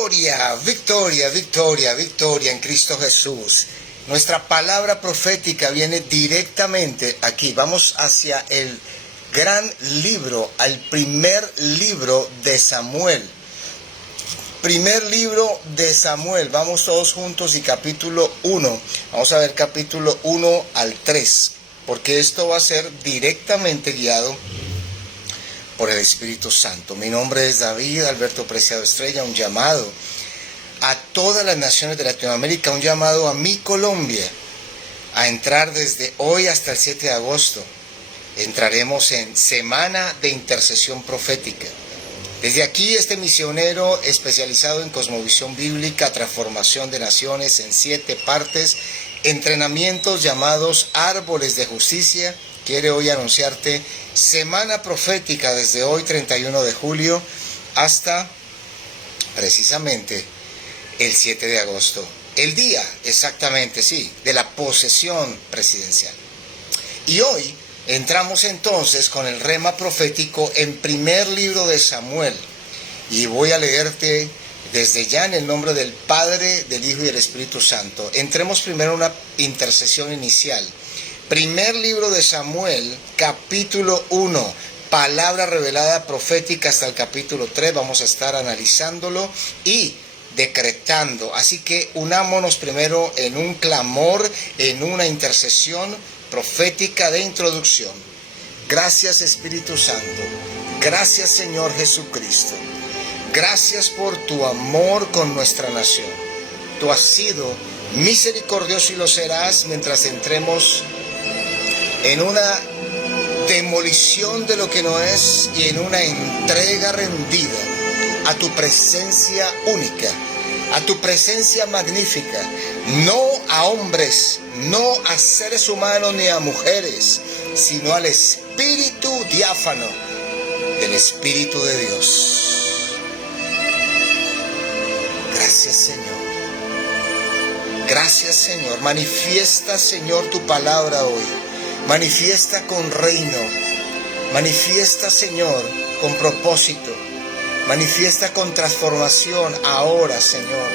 Victoria, victoria, victoria, victoria en Cristo Jesús. Nuestra palabra profética viene directamente aquí. Vamos hacia el gran libro, al primer libro de Samuel. Primer libro de Samuel. Vamos todos juntos y capítulo 1. Vamos a ver capítulo 1 al 3. Porque esto va a ser directamente guiado por el Espíritu Santo. Mi nombre es David Alberto Preciado Estrella. Un llamado a todas las naciones de Latinoamérica, un llamado a mi Colombia, a entrar desde hoy hasta el 7 de agosto. Entraremos en Semana de Intercesión Profética. Desde aquí, este misionero especializado en cosmovisión bíblica, transformación de naciones en 7 partes, entrenamientos llamados Árboles de Justicia, quiere hoy anunciarte Semana Profética desde hoy, 31 de julio, hasta precisamente el 7 de agosto. El día, exactamente, sí, de la posesión presidencial. Y hoy entramos entonces con el rema profético en primer libro de Samuel. Y voy a leerte desde ya en el nombre del Padre, del Hijo y del Espíritu Santo. Entremos primero en una intercesión inicial. Primer libro de Samuel, capítulo 1, palabra revelada profética hasta el capítulo 3. Vamos a estar analizándolo y decretando. Así que unámonos primero en un clamor, en una intercesión profética de introducción. Gracias, Espíritu Santo. Gracias, Señor Jesucristo. Gracias por tu amor con nuestra nación. Tú has sido misericordioso y lo serás mientras entremos en una demolición de lo que no es y en una entrega rendida a tu presencia única, a tu presencia magnífica, no a hombres, no a seres humanos ni a mujeres, sino al Espíritu diáfano del Espíritu de Dios. Gracias, Señor. Gracias, Señor. Manifiesta, Señor, tu palabra hoy. Manifiesta con reino. Manifiesta, Señor, con propósito. Manifiesta con transformación ahora, Señor.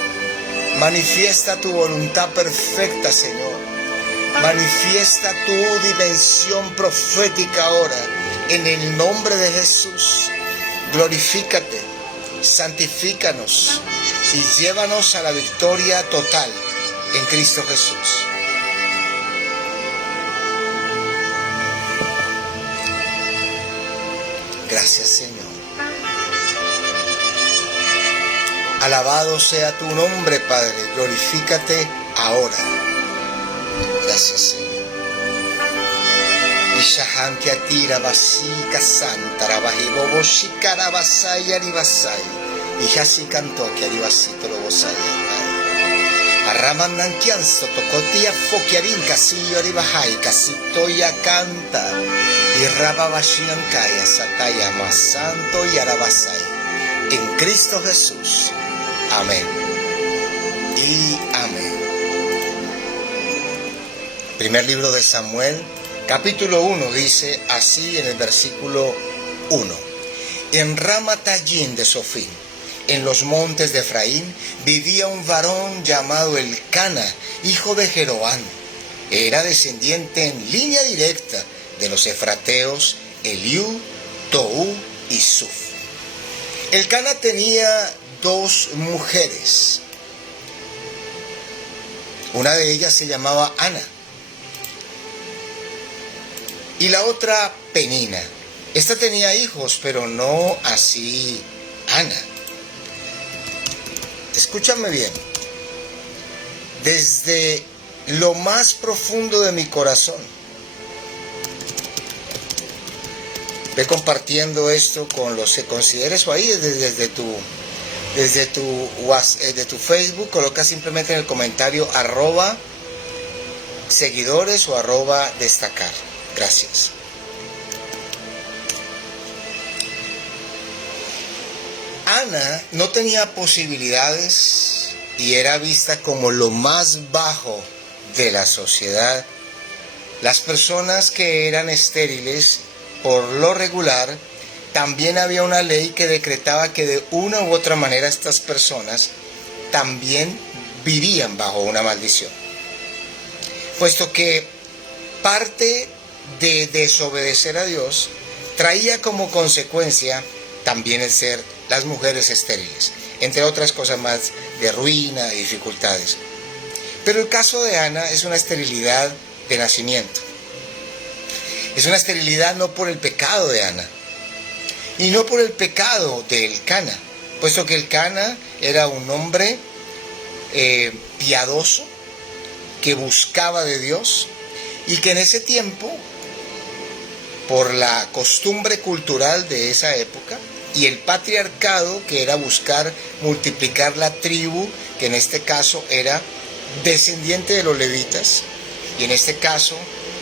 Manifiesta tu voluntad perfecta, Señor. Manifiesta tu dimensión profética ahora. En el nombre de Jesús, glorifícate, santifícanos y llévanos a la victoria total en Cristo Jesús. Gracias, Señor. Alabado sea tu nombre, Padre. Glorifícate ahora. Gracias, Señor. Ishahanti atira basika santa rabahibobo shikara basai aribasai. Ihasi canto que aribasito lo bosai. Arraman nankianso tocotia fokiarin casillo aribahai casito ya canta. Y rababashian kaya sataya más santo y arabasai. En Cristo Jesús. Amén y amén. Primer libro de Samuel, capítulo 1, dice así en el versículo 1. En Ramatayín de Sofín, en los montes de Efraín, vivía un varón llamado Elcana, hijo de Jeroán. Era descendiente en línea directa de los efrateos Eliú, Toú y Suf. Elcana tenía 2 mujeres. Una de ellas se llamaba Ana y la otra Penina. Esta tenía hijos, pero no así Ana. Escúchame bien. Desde lo más profundo de mi corazón, ve compartiendo esto con los que consideres o ahí desde tu Facebook, coloca simplemente en el comentario @seguidores o @destacar. Gracias. Ana no tenía posibilidades y era vista como lo más bajo de la sociedad. Las personas que eran estériles, por lo regular, también había una ley que decretaba que de una u otra manera estas personas también vivían bajo una maldición, puesto que parte de desobedecer a Dios traía como consecuencia también el ser las mujeres estériles, entre otras cosas más de ruina y dificultades. Pero el caso de Ana es una esterilidad de nacimiento. Es una esterilidad no por el pecado de Ana, y no por el pecado de Elcana, puesto que Elcana era un hombre piadoso, que buscaba de Dios, y que en ese tiempo, por la costumbre cultural de esa época, y el patriarcado, que era buscar multiplicar la tribu, que en este caso era descendiente de los levitas, y en este caso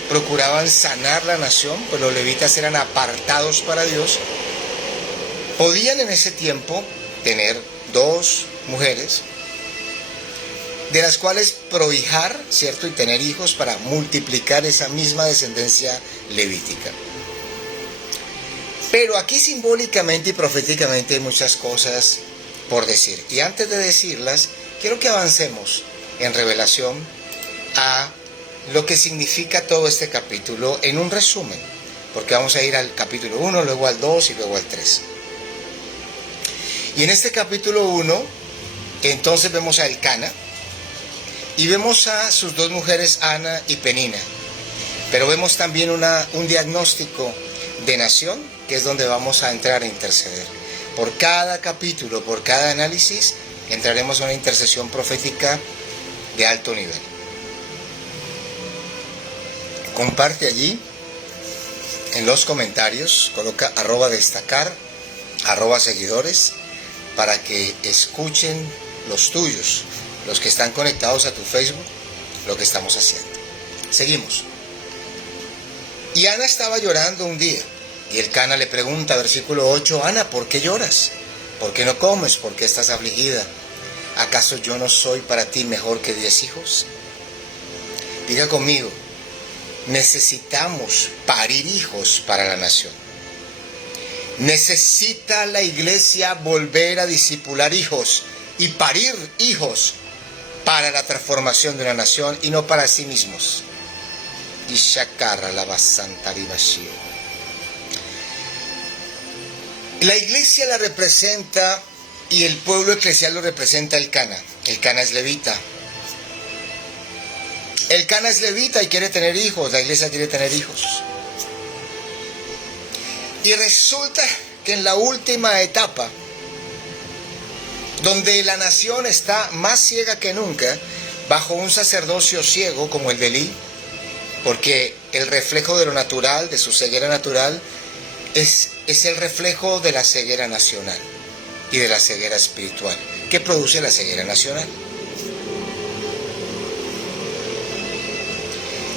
procuraban sanar la nación, pues los levitas eran apartados para Dios, podían en ese tiempo tener 2 mujeres, de las cuales prohijar, ¿cierto?, y tener hijos para multiplicar esa misma descendencia levítica. Pero aquí simbólicamente y proféticamente hay muchas cosas por decir. Y antes de decirlas, quiero que avancemos en revelación a lo que significa todo este capítulo en un resumen, porque vamos a ir al capítulo 1, luego al 2 y luego al 3. Y en este capítulo 1, entonces vemos a Elcana y vemos a sus 2 mujeres, Ana y Penina. Pero vemos también un diagnóstico de nación, que es donde vamos a entrar a interceder. Por cada capítulo, por cada análisis, entraremos a una intercesión profética de alto nivel. Comparte allí en los comentarios, coloca @destacar, @seguidores, para que escuchen los tuyos, los que están conectados a tu Facebook, lo que estamos haciendo. Seguimos. Y Ana estaba llorando un día, y Elcana le pregunta, versículo 8, Ana, ¿por qué lloras? ¿Por qué no comes? ¿Por qué estás afligida? ¿Acaso yo no soy para ti mejor que 10 hijos? Diga conmigo, necesitamos parir hijos para la nación. Necesita la iglesia volver a discipular hijos y parir hijos para la transformación de una nación y no para sí mismos. La iglesia la representa y el pueblo eclesial lo representa Elcana. Elcana es levita. Elcana es levita y quiere tener hijos, la iglesia quiere tener hijos. Y resulta que en la última etapa, donde la nación está más ciega que nunca, bajo un sacerdocio ciego como el de Elí, porque el reflejo de lo natural, de su ceguera natural, es el reflejo de la ceguera nacional y de la ceguera espiritual, que produce la ceguera nacional.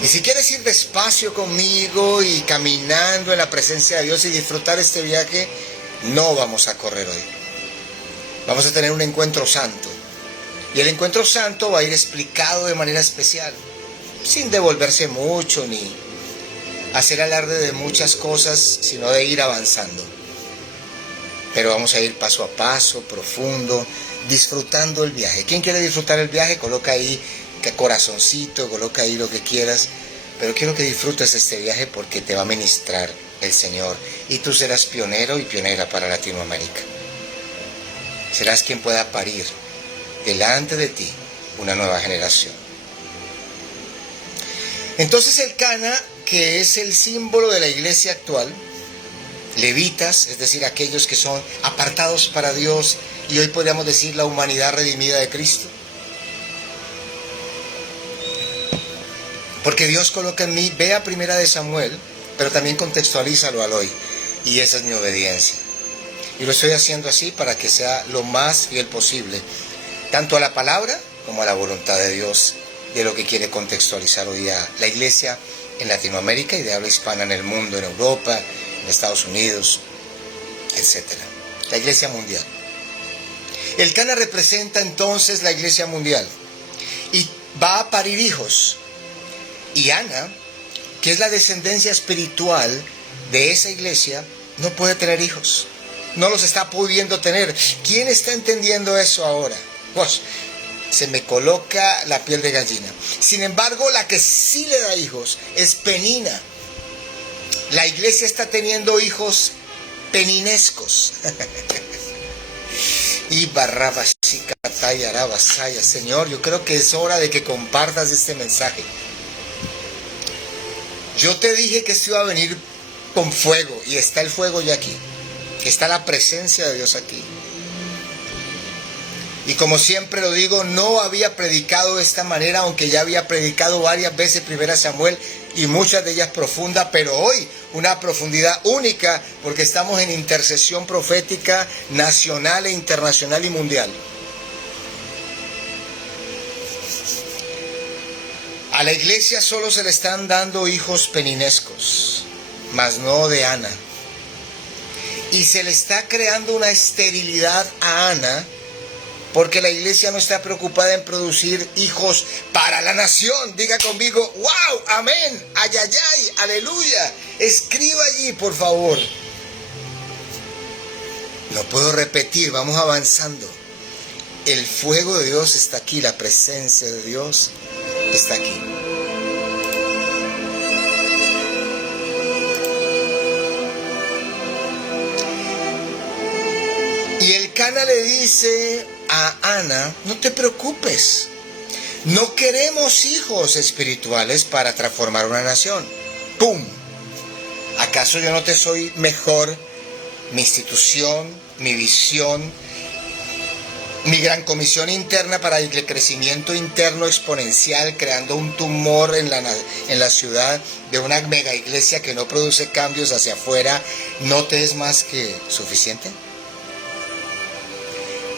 Y si quieres ir despacio conmigo y caminando en la presencia de Dios y disfrutar este viaje, no vamos a correr hoy. Vamos a tener un encuentro santo. Y el encuentro santo va a ir explicado de manera especial, sin devolverse mucho ni hacer alarde de muchas cosas, sino de ir avanzando. Pero vamos a ir paso a paso, profundo, disfrutando el viaje. ¿Quién quiere disfrutar el viaje? Coloca ahí corazoncito, coloca ahí lo que quieras, pero quiero que disfrutes este viaje porque te va a ministrar el Señor y tú serás pionero y pionera para Latinoamérica. Serás quien pueda parir delante de ti una nueva generación. Entonces Elcana, que es el símbolo de la iglesia actual, levitas, es decir, aquellos que son apartados para Dios, y hoy podríamos decir la humanidad redimida de Cristo, porque Dios coloca en mí, ve a 1 Samuel, pero también contextualízalo al hoy. Y esa es mi obediencia. Y lo estoy haciendo así para que sea lo más fiel posible, tanto a la palabra como a la voluntad de Dios, de lo que quiere contextualizar hoy día la iglesia en Latinoamérica y de habla hispana en el mundo, en Europa, en Estados Unidos, etc. La iglesia mundial. Elcana representa entonces la iglesia mundial y va a parir hijos. Y Ana, que es la descendencia espiritual de esa iglesia, no puede tener hijos. No los está pudiendo tener. ¿Quién está entendiendo eso ahora? Pues, se me coloca la piel de gallina. Sin embargo, la que sí le da hijos es Penina. La iglesia está teniendo hijos peninescos. Y Barrabashikatayarabasaya. Señor, yo creo que es hora de que compartas este mensaje. Yo te dije que esto iba a venir con fuego, y está el fuego ya aquí. Está la presencia de Dios aquí. Y como siempre lo digo, no había predicado de esta manera, aunque ya había predicado varias veces 1 Samuel, y muchas de ellas profundas, pero hoy una profundidad única, porque estamos en intercesión profética nacional e internacional y mundial. A la iglesia solo se le están dando hijos peninescos, mas no de Ana. Y se le está creando una esterilidad a Ana, porque la iglesia no está preocupada en producir hijos para la nación. Diga conmigo, wow, amén, ayayay, aleluya. Escriba allí, por favor. No puedo repetir, vamos avanzando. El fuego de Dios está aquí, la presencia de Dios está aquí. Y el Cana le dice a Ana, no te preocupes, no queremos hijos espirituales para transformar una nación. ¡Pum! ¿Acaso yo no te soy mejor? Mi institución, mi visión, mi gran comisión interna para el crecimiento interno exponencial, creando un tumor en la ciudad de una mega iglesia que no produce cambios hacia afuera, ¿no te es más que suficiente?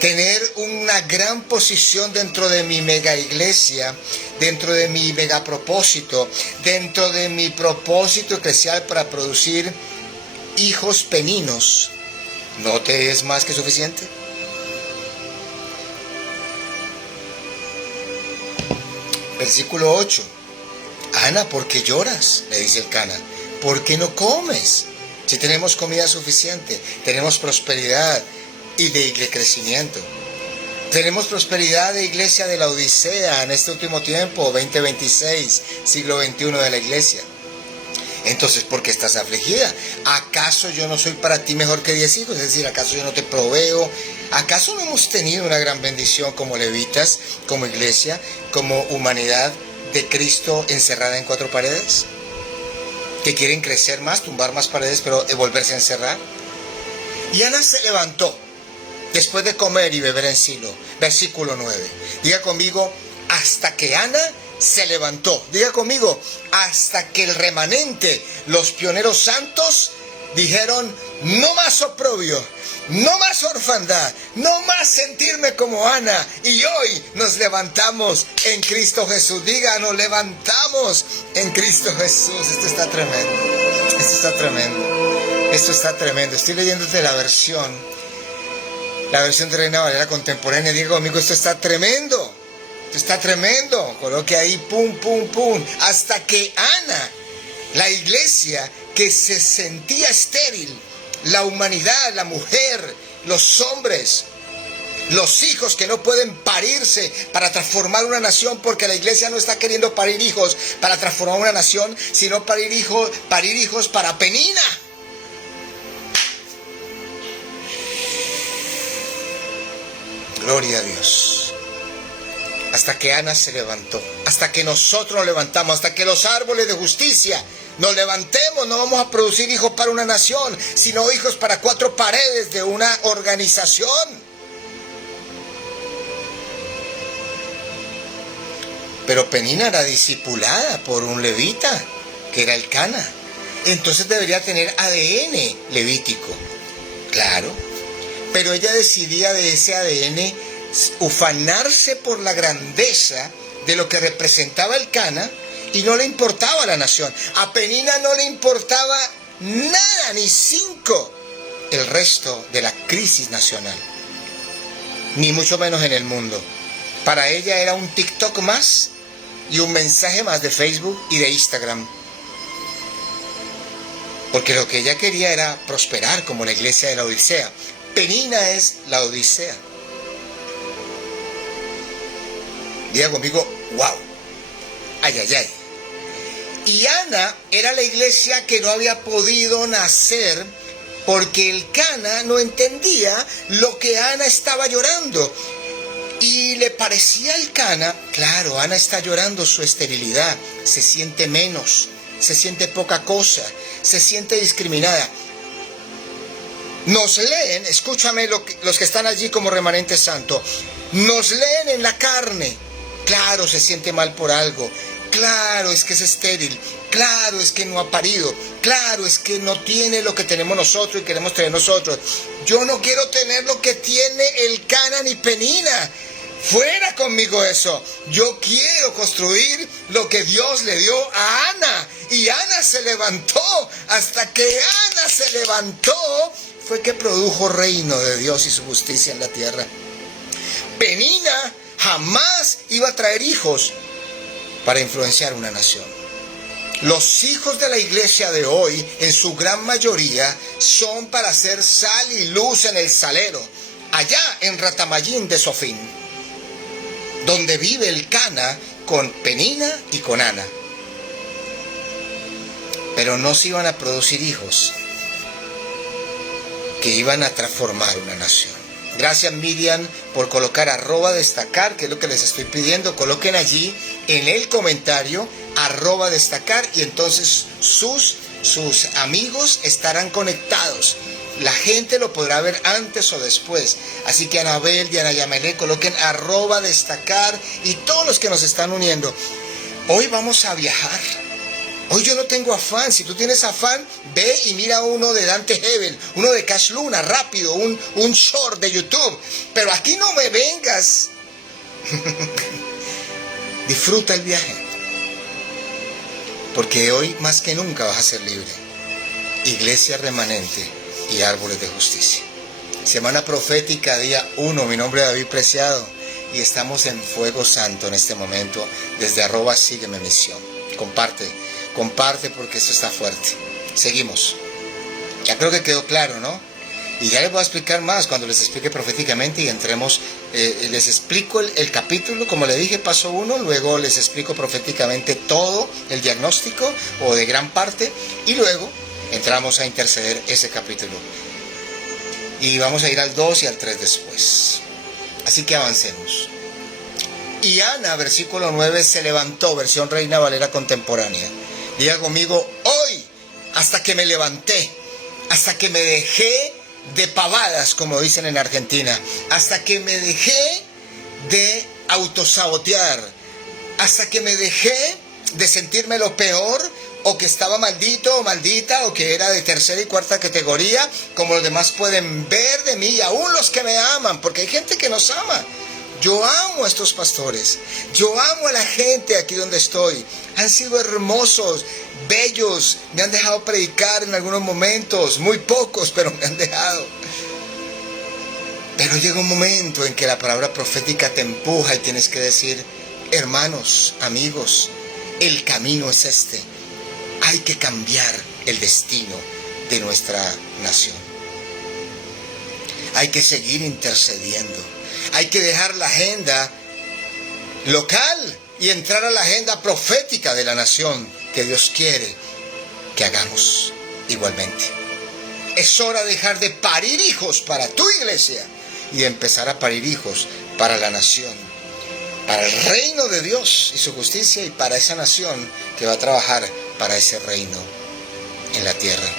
Tener una gran posición dentro de mi mega iglesia, dentro de mi mega propósito, dentro de mi propósito eclesial para producir hijos peninos, ¿no te es más que suficiente? Versículo 8. Ana, ¿por qué lloras?, le dice el Cana. ¿Por qué no comes? Si tenemos comida suficiente, tenemos prosperidad y de crecimiento. Tenemos prosperidad de iglesia de la Odisea en este último tiempo, 2026, siglo XXI de la iglesia. Entonces, ¿por qué estás afligida? ¿Acaso yo no soy para ti mejor que 10 hijos? Es decir, ¿acaso yo no te proveo? ¿Acaso no hemos tenido una gran bendición como levitas, como iglesia, como humanidad de Cristo encerrada en 4 paredes? ¿Que quieren crecer más, tumbar más paredes, pero volverse a encerrar? Y Ana se levantó después de comer y beber en Silo. Versículo 9. Diga conmigo, hasta que Ana se levantó. Diga conmigo, hasta que el remanente, los pioneros santos, dijeron, no más oprobio, no más orfandad, no más sentirme como Ana. Y hoy nos levantamos en Cristo Jesús. Diga, nos levantamos en Cristo Jesús. Esto está tremendo. Esto está tremendo. Esto está tremendo. Estoy leyéndote la versión de Reina Valera contemporánea. Diga conmigo, esto está tremendo. Esto está tremendo. Coloque ahí, pum, pum, pum. Hasta que Ana, la iglesia que se sentía estéril, la humanidad, la mujer, los hombres, los hijos que no pueden parirse para transformar una nación, porque la iglesia no está queriendo parir hijos para transformar una nación, sino parir hijos para Penina. Gloria a Dios. Hasta que Ana se levantó, hasta que nosotros nos levantamos, hasta que los árboles de justicia nos levantemos, no vamos a producir hijos para una nación, sino hijos para 4 paredes de una organización. Pero Penina era discipulada por un levita, que era el Cana. Entonces debería tener ADN levítico. Claro. Pero ella decidía de ese ADN ufanarse por la grandeza de lo que representaba el Cana, y no le importaba la nación. A Penina no le importaba nada, ni 5, el resto de la crisis nacional, ni mucho menos en el mundo. Para ella era un TikTok más y un mensaje más de Facebook y de Instagram. porque lo que ella quería era prosperar como la iglesia de la Odisea. Penina es la Odisea. Diga conmigo, wow, ay, ay, ay. Y Ana era la iglesia que no había podido nacer porque el Cana no entendía lo que Ana estaba llorando. Y le parecía al Cana, claro, Ana está llorando su esterilidad, se siente menos, se siente poca cosa, se siente discriminada. Nos leen, escúchame los que están allí como remanente santo, nos leen en la carne. Claro, se siente mal por algo. Claro, es que es estéril. Claro, es que no ha parido. Claro, es que no tiene lo que tenemos nosotros y queremos tener nosotros. Yo no quiero tener lo que tiene el Cana ni Penina. Fuera conmigo eso. Yo quiero construir lo que Dios le dio a Ana. Y Ana se levantó. Hasta que Ana se levantó, fue que produjo reino de Dios y su justicia en la tierra. Penina jamás iba a traer hijos para influenciar una nación. Los hijos de la iglesia de hoy, en su gran mayoría, son para hacer sal y luz en el salero, allá en Ratamayín de Sofín, donde vive el Cana con Penina y con Ana. Pero no se iban a producir hijos que iban a transformar una nación. Gracias, Miriam, por colocar @destacar, que es lo que les estoy pidiendo. Coloquen allí en el comentario @destacar y entonces sus amigos estarán conectados. La gente lo podrá ver antes o después. Así que Anabel, Diana Yamelé, coloquen @destacar y todos los que nos están uniendo. Hoy vamos a viajar. Hoy yo no tengo afán. Si tú tienes afán, ve y mira uno de Dante Hebel, uno de Cash Luna, rápido, un short de YouTube. Pero aquí no me vengas. Disfruta el viaje. Porque hoy más que nunca vas a ser libre. Iglesia remanente y árboles de justicia. Semana profética, día 1. Mi nombre es David Preciado y estamos en Fuego Santo en este momento desde @sígueme misión. Comparte porque esto está fuerte. Seguimos. Ya creo que quedó claro, ¿no? Y ya les voy a explicar más cuando les explique proféticamente y entremos. Les explico el capítulo, como le dije, paso 1, luego les explico proféticamente todo el diagnóstico o de gran parte y luego entramos a interceder ese capítulo. Y vamos a ir al 2 y al 3 después. Así que avancemos. Y Ana, versículo 9, se levantó, versión Reina Valera contemporánea. Diga conmigo, hoy, hasta que me levanté, hasta que me dejé de pavadas, como dicen en Argentina, hasta que me dejé de autosabotear, hasta que me dejé de sentirme lo peor, o que estaba maldito o maldita, o que era de tercera y cuarta categoría, como los demás pueden ver de mí, aún los que me aman, porque hay gente que nos ama. Yo amo a estos pastores, yo amo a la gente aquí donde estoy. Han sido hermosos, bellos, me han dejado predicar en algunos momentos, muy pocos, pero me han dejado. Pero llega un momento en que la palabra profética te empuja y tienes que decir, hermanos, amigos, el camino es este. Hay que cambiar el destino de nuestra nación. Hay que seguir intercediendo. Hay que dejar la agenda local y entrar a la agenda profética de la nación que Dios quiere que hagamos igualmente. Es hora de dejar de parir hijos para tu iglesia y de empezar a parir hijos para la nación, para el reino de Dios y su justicia y para esa nación que va a trabajar para ese reino en la tierra.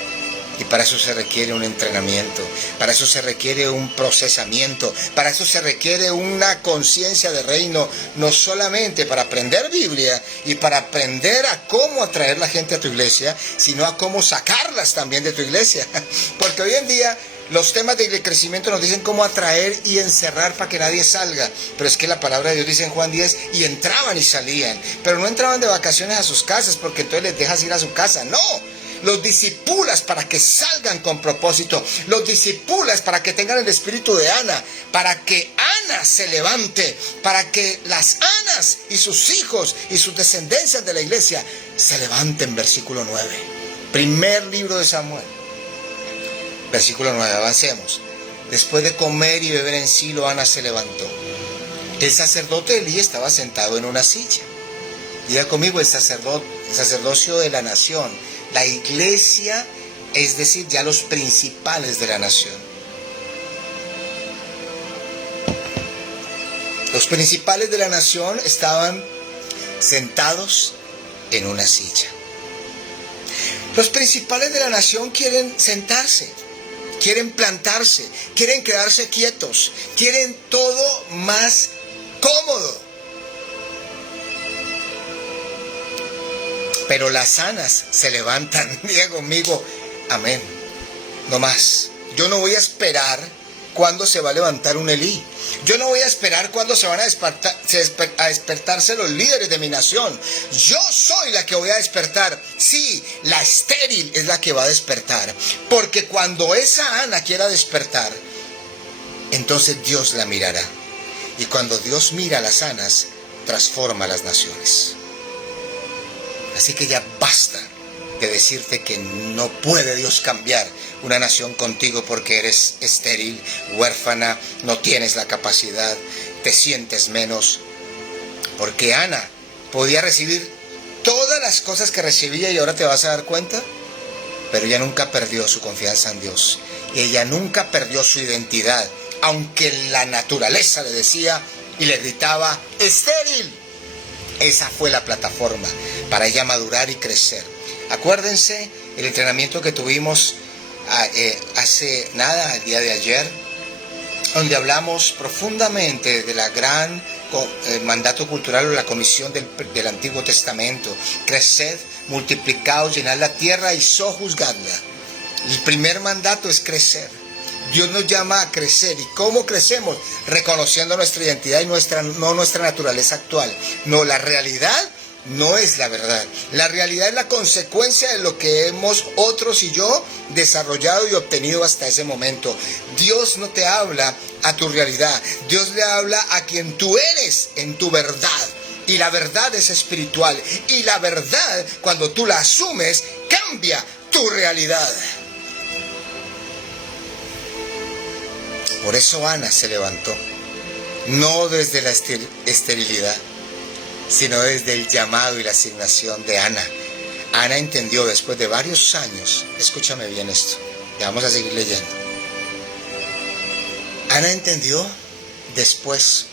Y para eso se requiere un entrenamiento, para eso se requiere un procesamiento, para eso se requiere una conciencia de reino, no solamente para aprender Biblia y para aprender a cómo atraer la gente a tu iglesia, sino a cómo sacarlas también de tu iglesia. Porque hoy en día los temas de crecimiento nos dicen cómo atraer y encerrar para que nadie salga. Pero es que la palabra de Dios dice en Juan 10, y entraban y salían. Pero no entraban de vacaciones a sus casas porque entonces les dejas ir a su casa. No. Los discipulas para que salgan con propósito. Los discipulas para que tengan el espíritu de Ana. Para que Ana se levante. Para que las Anas y sus hijos y sus descendencias de la iglesia se levanten. Versículo 9. Primer libro de Samuel. Versículo 9, avancemos. Después de comer y beber en Silo, Ana se levantó. El sacerdote Elí estaba sentado en una silla. Diga conmigo, el sacerdocio de la nación. La iglesia, es decir, ya los principales de la nación. Los principales de la nación estaban sentados en una silla. Los principales de la nación quieren sentarse, quieren plantarse, quieren quedarse quietos, quieren todo más cómodo. Pero las Anas se levantan, diga conmigo, amén. No más. Yo no voy a esperar cuándo se va a levantar un Elí. Yo no voy a esperar cuándo se van a despertarse los líderes de mi nación. Yo soy la que voy a despertar. Sí, la estéril es la que va a despertar. Porque cuando esa Ana quiera despertar, entonces Dios la mirará. Y cuando Dios mira a las Anas, transforma a las naciones. Así que ya basta de decirte que no puede Dios cambiar una nación contigo porque eres estéril, huérfana, no tienes la capacidad, te sientes menos. Porque Ana podía recibir todas las cosas que recibía y ahora te vas a dar cuenta, pero ella nunca perdió su confianza en Dios. Y ella nunca perdió su identidad, aunque la naturaleza le decía y le gritaba, estéril. Esa fue la plataforma para ella madurar y crecer. Acuérdense el entrenamiento que tuvimos hace nada, el día de ayer, donde hablamos profundamente de la gran mandato cultural o la comisión del Antiguo Testamento. Creced, multiplicaos, llenad la tierra y sojuzgadla. El primer mandato es crecer. Dios nos llama a crecer. ¿Y cómo crecemos? Reconociendo nuestra identidad y no nuestra naturaleza actual. No, la realidad no es la verdad. La realidad es la consecuencia de lo que hemos otros y yo desarrollado y obtenido hasta ese momento. Dios no te habla a tu realidad. Dios le habla a quien tú eres en tu verdad. Y la verdad es espiritual. Y la verdad, cuando tú la asumes, cambia tu realidad. Por eso Ana se levantó, no desde la esterilidad, sino desde el llamado y la asignación de Ana. Ana entendió después de varios años, escúchame bien esto, ya vamos a seguir leyendo. Ana entendió después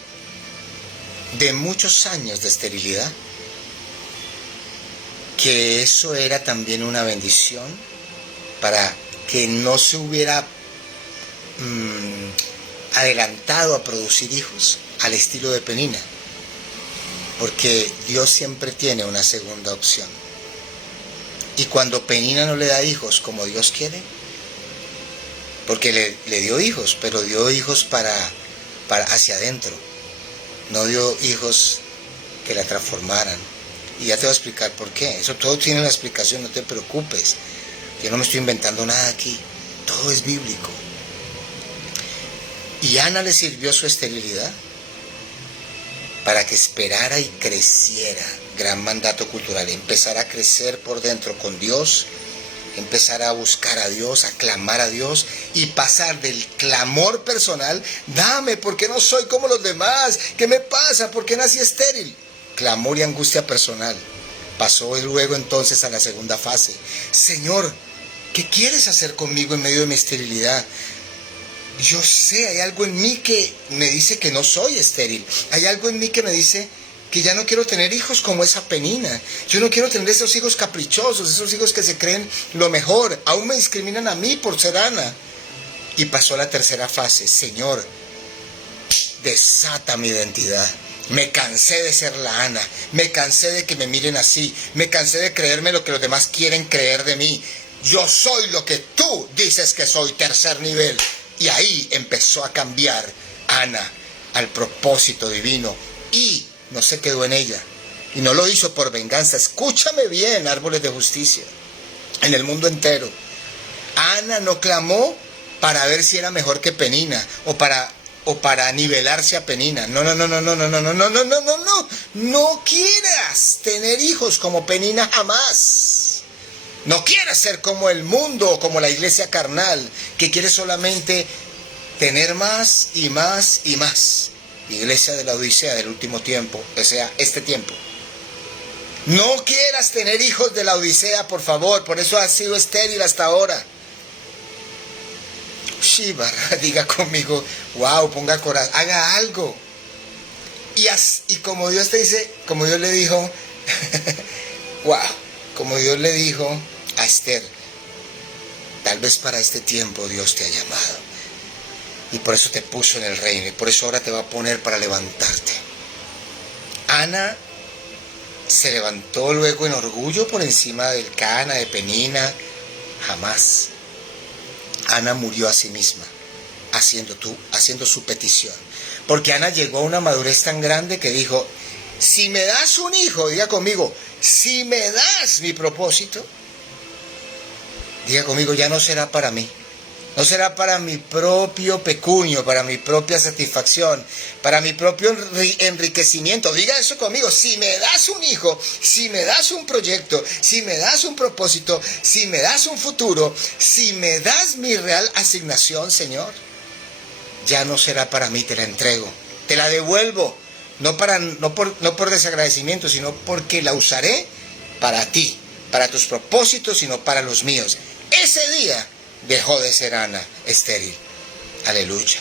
de muchos años de esterilidad que eso era también una bendición para que no se hubiera adelantado a producir hijos al estilo de Penina, porque Dios siempre tiene una segunda opción. Y cuando Penina no le da hijos como Dios quiere, porque le dio hijos, pero dio hijos para hacia adentro, no dio hijos que la transformaran. Y ya te voy a explicar por qué. Eso todo tiene una explicación, no te preocupes. Yo no me estoy inventando nada aquí, todo es bíblico. Y Ana le sirvió su esterilidad para que esperara y creciera. Gran mandato cultural, empezar a crecer por dentro con Dios, empezar a buscar a Dios, a clamar a Dios y pasar del clamor personal, dame, porque no soy como los demás, ¿qué me pasa? ¿Por qué nací estéril? Clamor y angustia personal. Pasó luego entonces a la segunda fase. Señor, ¿qué quieres hacer conmigo en medio de mi esterilidad? Yo sé, hay algo en mí que me dice que no soy estéril. Hay algo en mí que me dice que ya no quiero tener hijos como esa Penina. Yo no quiero tener esos hijos caprichosos, esos hijos que se creen lo mejor. Aún me discriminan a mí por ser Ana. Y pasó a la tercera fase. Señor, desata mi identidad. Me cansé de ser la Ana. Me cansé de que me miren así. Me cansé de creerme lo que los demás quieren creer de mí. Yo soy lo que tú dices que soy, tercer nivel. Y ahí empezó a cambiar Ana al propósito divino y no se quedó en ella. Y no lo hizo por venganza. Escúchame bien, árboles de justicia, en el mundo entero. Ana no clamó para ver si era mejor que Penina o para nivelarse a Penina. No. No quieras tener hijos como Penina jamás. No quieras ser como el mundo o como la iglesia carnal, que quiere solamente tener más y más y más. Iglesia de la Odisea del último tiempo, o sea, este tiempo. No quieras tener hijos de la Odisea, por favor, por eso has sido estéril hasta ahora. Shiva, diga conmigo, wow, ponga corazón, haga algo. Y como Dios te dice, como Dios le dijo, wow, como Dios le dijo a Esther, tal vez para este tiempo Dios te ha llamado. Y por eso te puso en el reino, y por eso ahora te va a poner para levantarte. Ana se levantó luego en orgullo por encima del Cana, de Penina, jamás. Ana murió a sí misma, haciendo su petición. Porque Ana llegó a una madurez tan grande que dijo, si me das un hijo, diga conmigo, si me das mi propósito, diga conmigo, ya no será para mí. No será para mi propio pecunio, para mi propia satisfacción, para mi propio enriquecimiento. Diga eso conmigo. Si me das un hijo, si me das un proyecto, si me das un propósito, si me das un futuro, si me das mi real asignación, Señor, ya no será para mí, te la entrego. Te la devuelvo. No por desagradecimiento, sino porque la usaré para ti, para tus propósitos, sino para los míos. Ese día dejó de ser Ana estéril. Aleluya.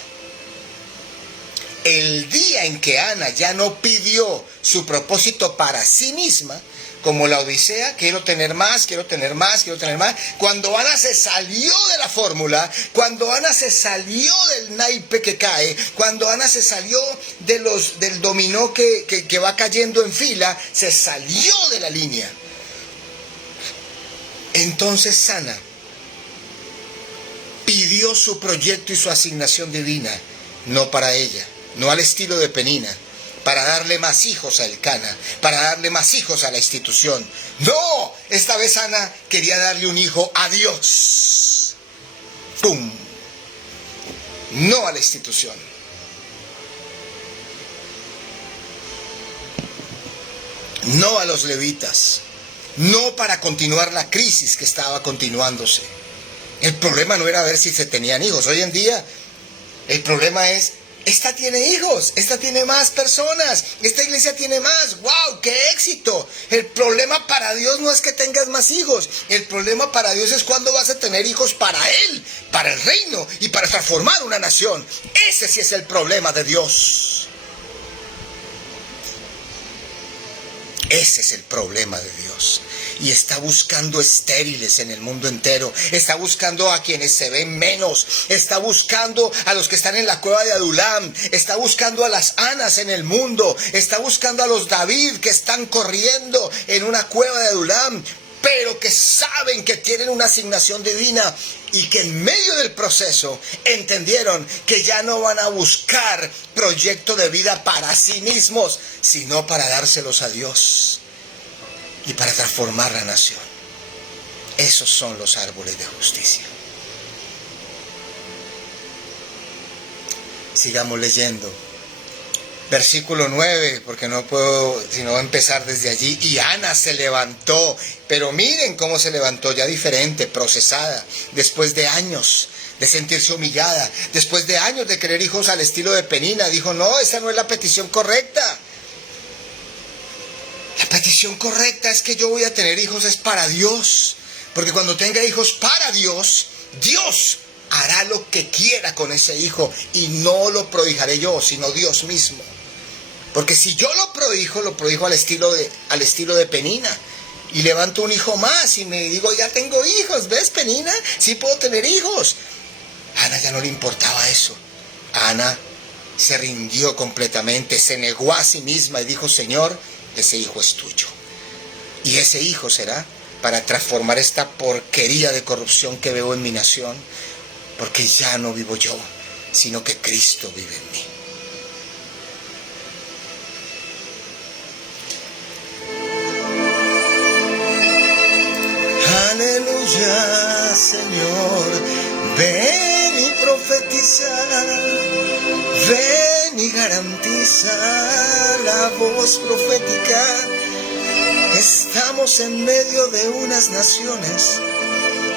El día en que Ana ya no pidió su propósito para sí misma, como la Odisea, quiero tener más, quiero tener más, quiero tener más. Cuando Ana se salió de la fórmula, cuando Ana se salió del naipe que cae, cuando Ana se salió del dominó que va cayendo en fila, se salió de la línea. Entonces Ana pidió su proyecto y su asignación divina, no para ella, no al estilo de Penina, para darle más hijos a Elcana, para darle más hijos a la institución. No, esta vez Ana quería darle un hijo a Dios. ¡Pum! No a la institución. No a los levitas. No para continuar la crisis que estaba continuándose. El problema no era ver si se tenían hijos. Hoy en día el problema es, esta tiene hijos, esta tiene más personas, esta iglesia tiene más. ¡Wow! ¡Qué éxito! El problema para Dios no es que tengas más hijos. El problema para Dios es cuándo vas a tener hijos para Él, para el reino y para transformar una nación. Ese sí es el problema de Dios. Ese es el problema de Dios. Y está buscando estériles en el mundo entero. Está buscando a quienes se ven menos. Está buscando a los que están en la cueva de Adulam. Está buscando a las Anas en el mundo. Está buscando a los David que están corriendo en una cueva de Adulam, pero que saben que tienen una asignación divina y que en medio del proceso entendieron que ya no van a buscar proyecto de vida para sí mismos, sino para dárselos a Dios y para transformar la nación. Esos son los árboles de justicia. Sigamos leyendo. Versículo 9, porque no puedo sino empezar desde allí. Y Ana se levantó, pero miren cómo se levantó, ya diferente, procesada, después de años de sentirse humillada, después de años de querer hijos al estilo de Penina. Dijo, no, esa no es la petición correcta. La petición correcta es que yo voy a tener hijos es para Dios, porque cuando tenga hijos para Dios, Dios hará lo que quiera con ese hijo y no lo prodigaré yo, sino Dios mismo. Porque si yo lo prodijo al estilo de Penina y levanto un hijo más y me digo, ya tengo hijos, ¿ves, Penina? Sí puedo tener hijos. A Ana ya no le importaba eso. Ana se rindió completamente, se negó a sí misma y dijo, Señor, ese hijo es tuyo. Y ese hijo será para transformar esta porquería de corrupción que veo en mi nación, porque ya no vivo yo, sino que Cristo vive en mí. Aleluya, Señor, ven y profetiza, ven y garantiza la voz profética. Estamos en medio de unas naciones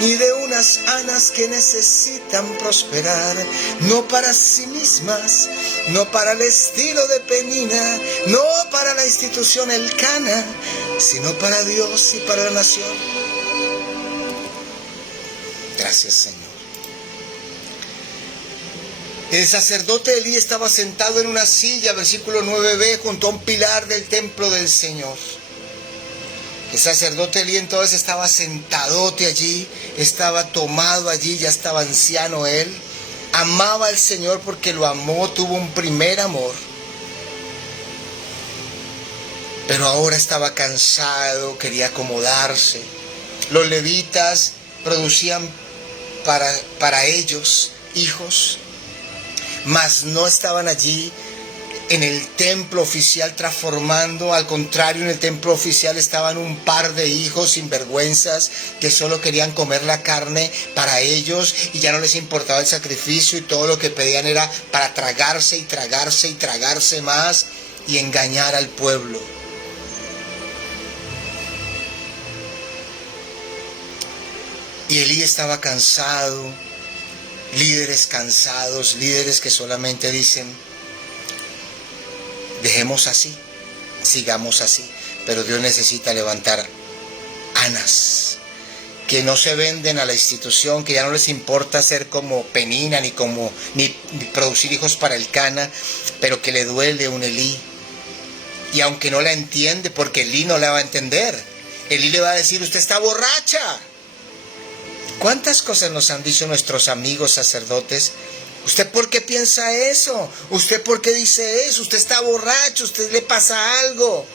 y de unas Anas que necesitan prosperar, no para sí mismas, no para el estilo de Penina, no para la institución Elcana, sino para Dios y para la nación. Gracias, Señor. El sacerdote Elí estaba sentado en una silla, versículo 9b, junto a un pilar del templo del Señor. El sacerdote Elí entonces estaba sentadote allí, estaba tomado allí, ya estaba anciano él. Amaba al Señor porque lo amó, tuvo un primer amor. Pero ahora estaba cansado, quería acomodarse. Los levitas producían para ellos hijos, mas no estaban allí en el templo oficial transformando. Al contrario, en el templo oficial estaban un par de hijos sinvergüenzas que solo querían comer la carne para ellos y ya no les importaba el sacrificio, y todo lo que pedían era para tragarse y tragarse y tragarse más y engañar al pueblo. Y Elí estaba cansado, líderes cansados, líderes que solamente dicen: dejemos así, sigamos así. Pero Dios necesita levantar Anas, que no se venden a la institución, que ya no les importa ser como Penina, ni producir hijos para Elcana, pero que le duele un Elí. Y aunque no la entiende, porque Elí no la va a entender, Elí le va a decir: usted está borracha. ¿Cuántas cosas nos han dicho nuestros amigos sacerdotes? ¿Usted por qué piensa eso? ¿Usted por qué dice eso? Usted está borracho, usted le pasa algo.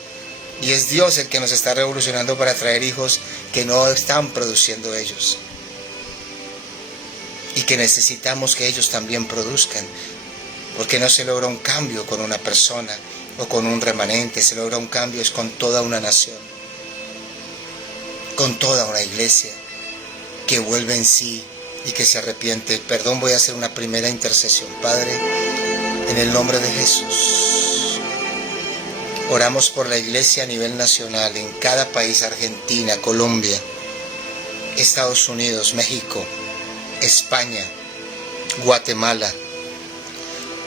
Y es Dios el que nos está revolucionando para traer hijos que no están produciendo ellos. Y que necesitamos que ellos también produzcan. Porque no se logra un cambio con una persona o con un remanente, se logra un cambio es con toda una nación, con toda una iglesia que vuelve en sí y que se arrepiente. Perdón, voy a hacer una primera intercesión. Padre, en el nombre de Jesús, oramos por la iglesia a nivel nacional, en cada país: Argentina, Colombia, Estados Unidos, México, España, Guatemala,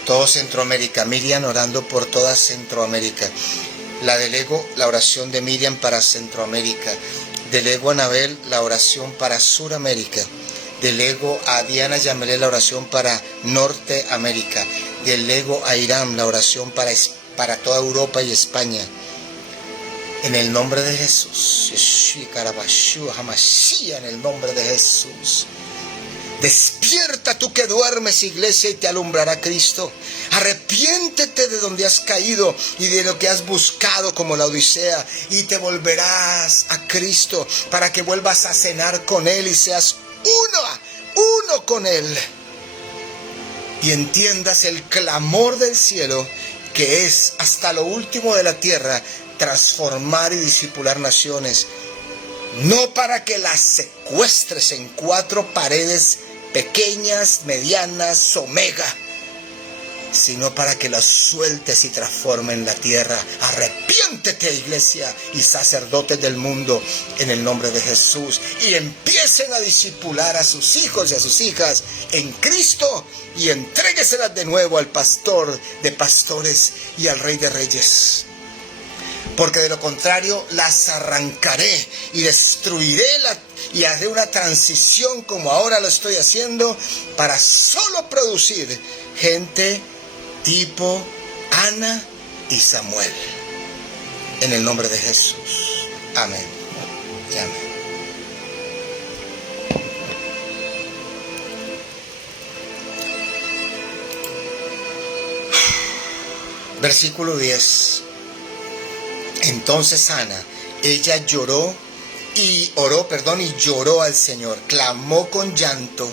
todo Centroamérica. Miriam orando por toda Centroamérica. Delego la oración de Miriam para Centroamérica. Delego a Anabel la oración para Suramérica. Delego a Diana Yamelé la oración para Norteamérica. Delego a Irán la oración para toda Europa y España. En el nombre de Jesús. En el nombre de Jesús. Despierta tú que duermes, iglesia, y te alumbrará Cristo. Arrepiéntete de donde has caído y de lo que has buscado como la Odisea, y te volverás a Cristo para que vuelvas a cenar con Él y seas uno con Él. Y entiendas el clamor del cielo, que es hasta lo último de la tierra transformar y discipular naciones. No para que las secuestres en 4 paredes pequeñas, medianas, omega, sino para que las sueltes y transformen la tierra. Arrepiéntete, iglesia y sacerdotes del mundo, en el nombre de Jesús, y empiecen a discipular a sus hijos y a sus hijas en Cristo, y entrégueselas de nuevo al pastor de pastores y al Rey de reyes. Porque de lo contrario las arrancaré y destruiré y haré una transición como ahora lo estoy haciendo, para solo producir gente tipo Ana y Samuel. En el nombre de Jesús. Amén. Y amén. Versículo 10. Entonces Ana, ella lloró y lloró al Señor, clamó con llanto,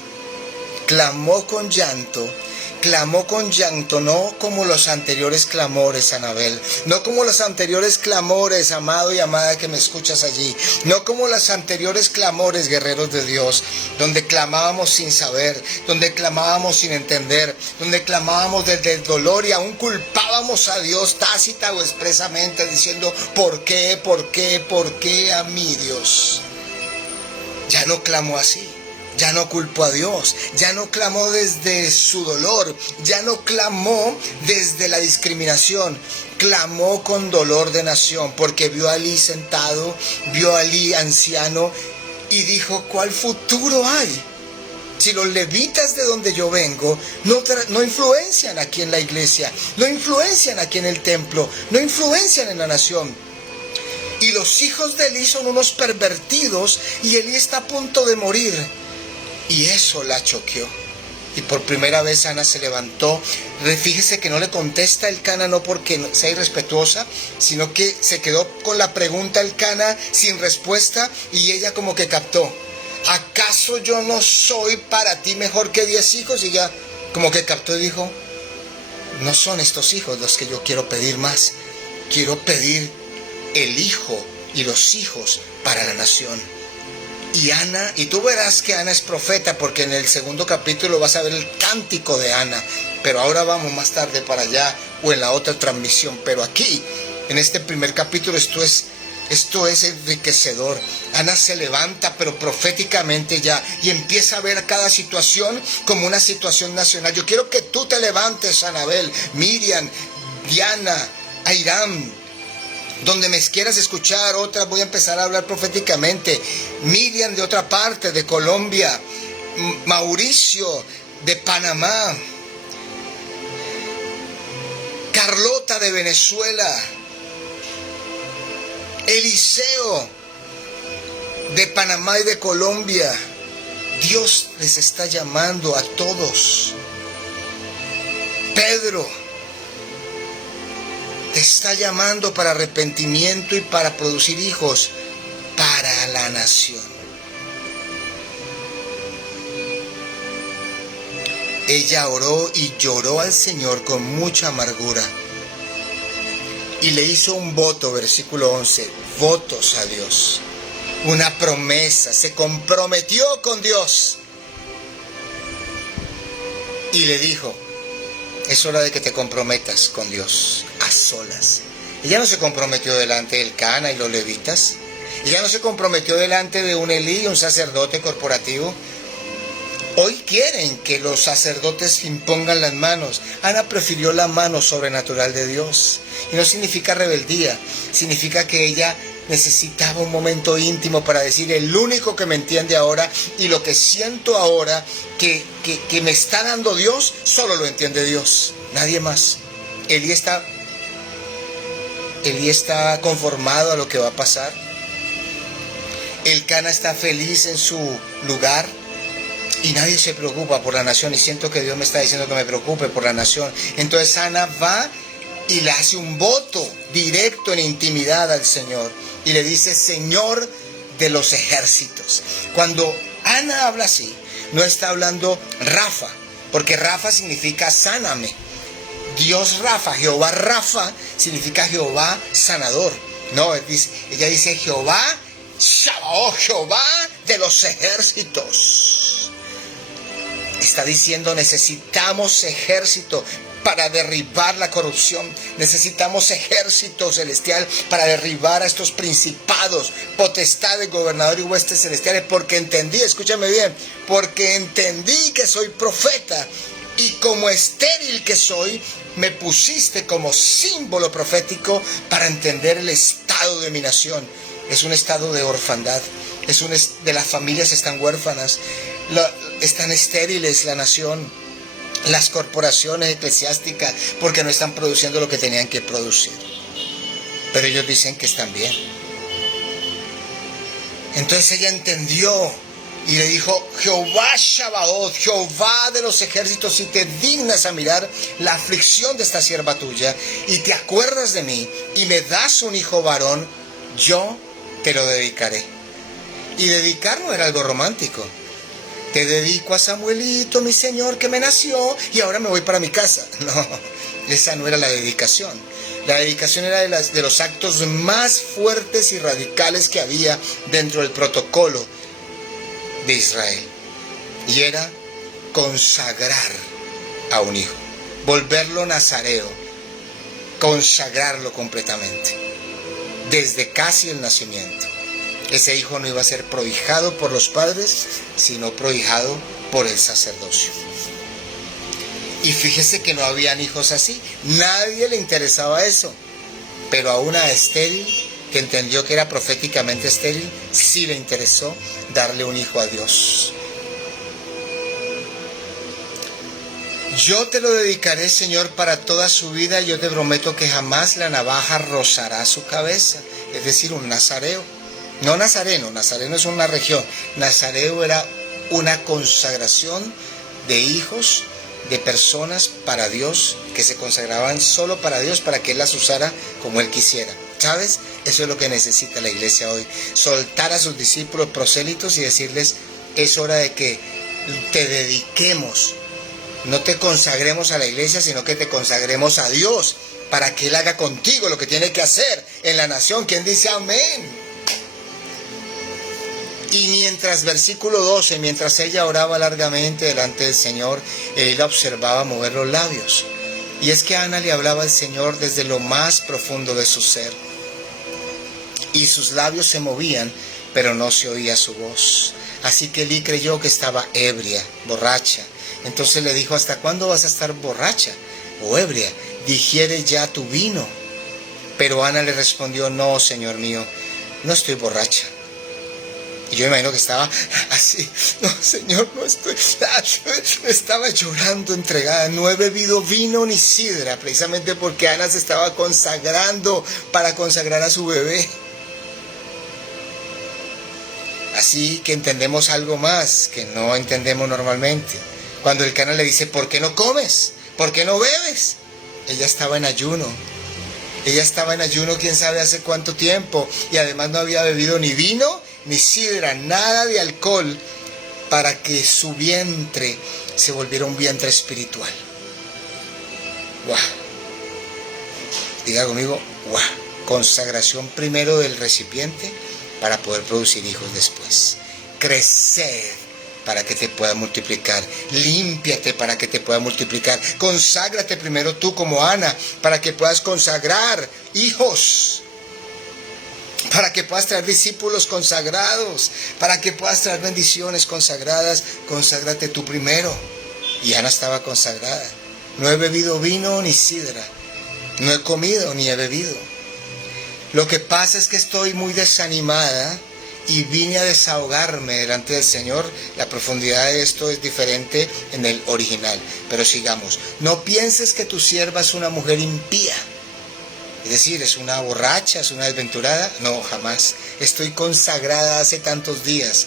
clamó con llanto, no como los anteriores clamores, Anabel, no como los anteriores clamores, amado y amada que me escuchas allí, no como los anteriores clamores, guerreros de Dios, donde clamábamos sin saber, donde clamábamos sin entender, donde clamábamos desde el dolor y aún culpábamos a Dios tácita o expresamente diciendo, ¿por qué? ¿Por qué? ¿Por qué a mí, Dios? Ya no clamó así. Ya no culpó a Dios, ya no clamó desde su dolor, ya no clamó desde la discriminación, clamó con dolor de nación, porque vio a Elí sentado, vio a Elí anciano y dijo, ¿cuál futuro hay? Si los levitas de donde yo vengo no influencian aquí en la iglesia, no influencian aquí en el templo, no influencian en la nación. Y los hijos de Elí son unos pervertidos y Elí está a punto de morir. Y eso la choqueó. Y por primera vez Ana se levantó. Fíjese que no le contesta el Cana, no porque sea irrespetuosa, sino que se quedó con la pregunta el Cana sin respuesta y ella como que captó. ¿Acaso yo no soy para ti mejor que 10 hijos? Y ella como que captó y dijo, no son estos hijos los que yo quiero pedir más. Quiero pedir el hijo y los hijos para la nación. Y Ana, y tú verás que Ana es profeta, porque en el segundo capítulo vas a ver el cántico de Ana, pero ahora vamos más tarde para allá o en la otra transmisión, pero aquí, en este primer capítulo, esto es enriquecedor. Ana se levanta, pero proféticamente ya, y empieza a ver cada situación como una situación nacional. Yo quiero que tú te levantes, Anabel, Miriam, Diana, Airam, donde me quieras escuchar, otras voy a empezar a hablar proféticamente. Miriam de otra parte, de Colombia, Mauricio de Panamá, Carlota de Venezuela, Eliseo de Panamá y de Colombia. Dios les está llamando a todos. Pedro te está llamando para arrepentimiento y para producir hijos para la nación. Ella oró y lloró al Señor con mucha amargura. Y le hizo un voto, versículo 11, votos a Dios. Una promesa, se comprometió con Dios. Y le dijo, es hora de que te comprometas con Dios, a solas. Ella no se comprometió delante del Cana y los levitas. Ella no se comprometió delante de un Elí, un sacerdote corporativo. Hoy quieren que los sacerdotes impongan las manos. Ana prefirió la mano sobrenatural de Dios. Y no significa rebeldía, significa que ella necesitaba un momento íntimo para decir, el único que me entiende ahora y lo que siento ahora que me está dando Dios, solo lo entiende Dios, nadie más. Elí está conformado a lo que va a pasar. El Cana está feliz en su lugar y nadie se preocupa por la nación, y siento que Dios me está diciendo que me preocupe por la nación. Entonces Ana va y le hace un voto directo en intimidad al Señor y le dice, Señor de los ejércitos. Cuando Ana habla así, no está hablando Rafa, porque Rafa significa sáname. Dios Rafa, Jehová Rafa, significa Jehová sanador. No, ella dice Jehová Shabaoth, Jehová de los ejércitos. Está diciendo, necesitamos ejército para derribar la corrupción. Necesitamos ejército celestial para derribar a estos principados, potestades, gobernadores y huestes celestiales, porque entendí, escúchame bien, porque entendí que soy profeta y como estéril que soy, me pusiste como símbolo profético para entender el estado de mi nación. Es un estado de orfandad, de las familias están huérfanas, están estériles la nación, las corporaciones eclesiásticas, porque no están produciendo lo que tenían que producir. Pero ellos dicen que están bien. Entonces ella entendió y le dijo, Jehová Shabaoth, Jehová de los ejércitos, si te dignas a mirar la aflicción de esta sierva tuya y te acuerdas de mí y me das un hijo varón, yo te lo dedicaré. Y dedicar no era algo romántico. te dedico a Samuelito, mi Señor, que me nació, y ahora me voy para mi casa. No, esa no era la dedicación. La dedicación era de los actos más fuertes y radicales que había dentro del protocolo de Israel. Y era consagrar a un hijo, volverlo nazareo, consagrarlo completamente, desde casi el nacimiento. Ese hijo no iba a ser prohijado por los padres, sino prohijado por el sacerdocio. Y fíjese que no habían hijos así, nadie le interesaba eso, pero a una estéril, que entendió que era proféticamente estéril, sí le interesó darle un hijo a Dios. Yo te lo dedicaré, Señor, para toda su vida, y yo te prometo que jamás la navaja rozará su cabeza. Es decir, un nazareo. No nazareno, nazareno es una región. Nazareo era una consagración de hijos, de personas para Dios, que se consagraban solo para Dios, para que Él las usara como Él quisiera. ¿Sabes? Eso es lo que necesita la iglesia hoy. Soltar a sus discípulos prosélitos y decirles, es hora de que te dediquemos. No te consagremos a la iglesia, sino que te consagremos a Dios, para que Él haga contigo lo que tiene que hacer en la nación. ¿Quién dice amén? Y mientras, versículo 12, mientras ella oraba largamente delante del Señor, él la observaba mover los labios. Y es que Ana le hablaba al Señor desde lo más profundo de su ser. Y sus labios se movían, pero no se oía su voz. Así que Elí creyó que estaba ebria, borracha. Entonces le dijo, ¿hasta cuándo vas a estar borracha o ebria? Digiere ya tu vino. Pero Ana le respondió, no, Señor mío, no estoy borracha. Y yo me imagino que estaba así, no, Señor, no estoy, estaba llorando entregada, no he bebido vino ni sidra, precisamente porque Ana se estaba consagrando para consagrar a su bebé. Así que entendemos algo más que no entendemos normalmente. Cuando el Cana le dice, ¿por qué no comes? ¿Por qué no bebes? Ella estaba en ayuno. Ella estaba en ayuno quién sabe hace cuánto tiempo, y además no había bebido ni vino ni sidra, nada de alcohol, para que su vientre se volviera un vientre espiritual. ¡Guau! Diga conmigo, ¡guau! Consagración primero del recipiente para poder producir hijos después. Crecer para que te pueda multiplicar. Límpiate para que te pueda multiplicar. Conságrate primero tú como Ana, para que puedas consagrar hijos, para que puedas traer discípulos consagrados, para que puedas traer bendiciones consagradas. Conságrate tú primero. Y Ana estaba consagrada. No he bebido vino ni sidra, no he comido ni he bebido. Lo que pasa es que estoy muy desanimada y vine a desahogarme delante del Señor. La profundidad de esto es diferente en el original, pero sigamos. No pienses que tu sierva es una mujer impía, es decir, es una borracha, es una desventurada. No, jamás. Estoy consagrada hace tantos días.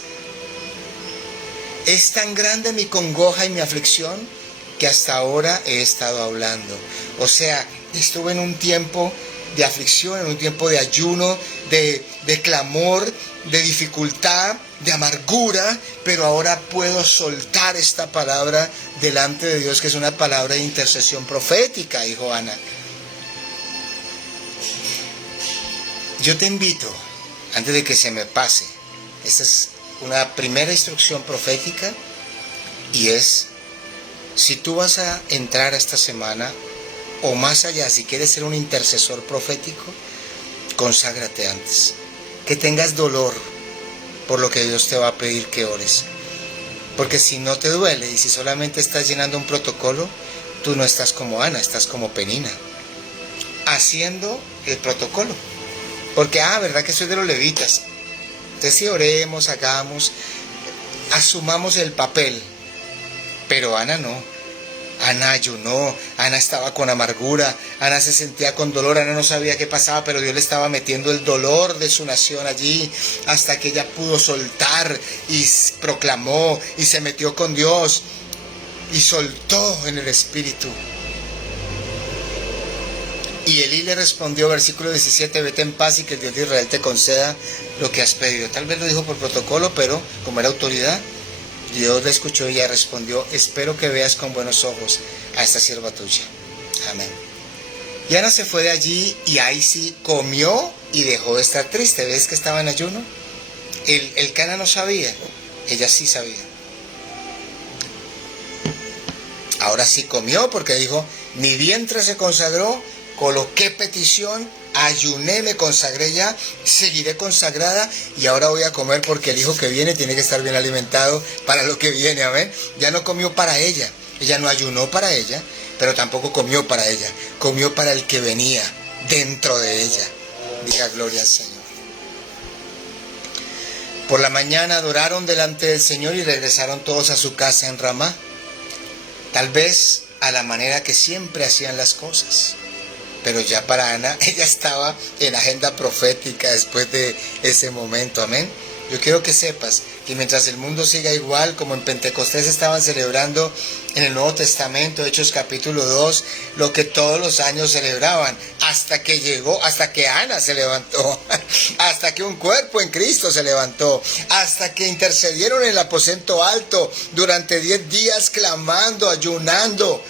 Es tan grande mi congoja y mi aflicción que hasta ahora he estado hablando. O sea, estuve en un tiempo de aflicción, en un tiempo de ayuno, de clamor, de dificultad, de amargura, pero ahora puedo soltar esta palabra delante de Dios, que es una palabra de intercesión profética, dijo Ana. Yo te invito, antes de que se me pase, esta es una primera instrucción profética, y es, si tú vas a entrar esta semana, o más allá, si quieres ser un intercesor profético, conságrate antes. Que tengas dolor por lo que Dios te va a pedir que ores. Porque si no te duele y si solamente estás llenando un protocolo, tú no estás como Ana, estás como Penina, haciendo el protocolo. Porque, ¿verdad que soy de los levitas? Entonces si oremos, hagamos, asumamos el papel. Pero Ana no. Ana ayunó, Ana estaba con amargura, Ana se sentía con dolor, Ana no sabía qué pasaba, pero Dios le estaba metiendo el dolor de su nación allí, hasta que ella pudo soltar y proclamó y se metió con Dios y soltó en el Espíritu. Y Elí le respondió, versículo 17, vete en paz y que el Dios de Israel te conceda lo que has pedido. Tal vez lo dijo por protocolo, pero como era autoridad, Dios le escuchó y ella respondió: espero que veas con buenos ojos a esta sierva tuya. Amén. Y Ana se fue de allí y ahí sí comió y dejó de estar triste. ¿Ves que estaba en ayuno? El Cana no sabía, ella sí sabía. Ahora sí comió porque dijo: mi vientre se consagró, coloqué petición, ayuné, me consagré ya, seguiré consagrada y ahora voy a comer porque el hijo que viene tiene que estar bien alimentado para lo que viene, amén. Ya no comió para ella, ella no ayunó para ella, pero tampoco comió para ella, comió para el que venía dentro de ella. Diga gloria al Señor. Por la mañana adoraron delante del Señor y regresaron todos a su casa en Ramá, tal vez a la manera que siempre hacían las cosas. Pero ya para Ana, ella estaba en agenda profética después de ese momento, amén. Yo quiero que sepas que mientras el mundo siga igual, como en Pentecostés estaban celebrando en el Nuevo Testamento, Hechos capítulo 2, lo que todos los años celebraban, hasta que Ana se levantó, hasta que un cuerpo en Cristo se levantó, hasta que intercedieron en el aposento alto durante 10 días clamando, ayunando,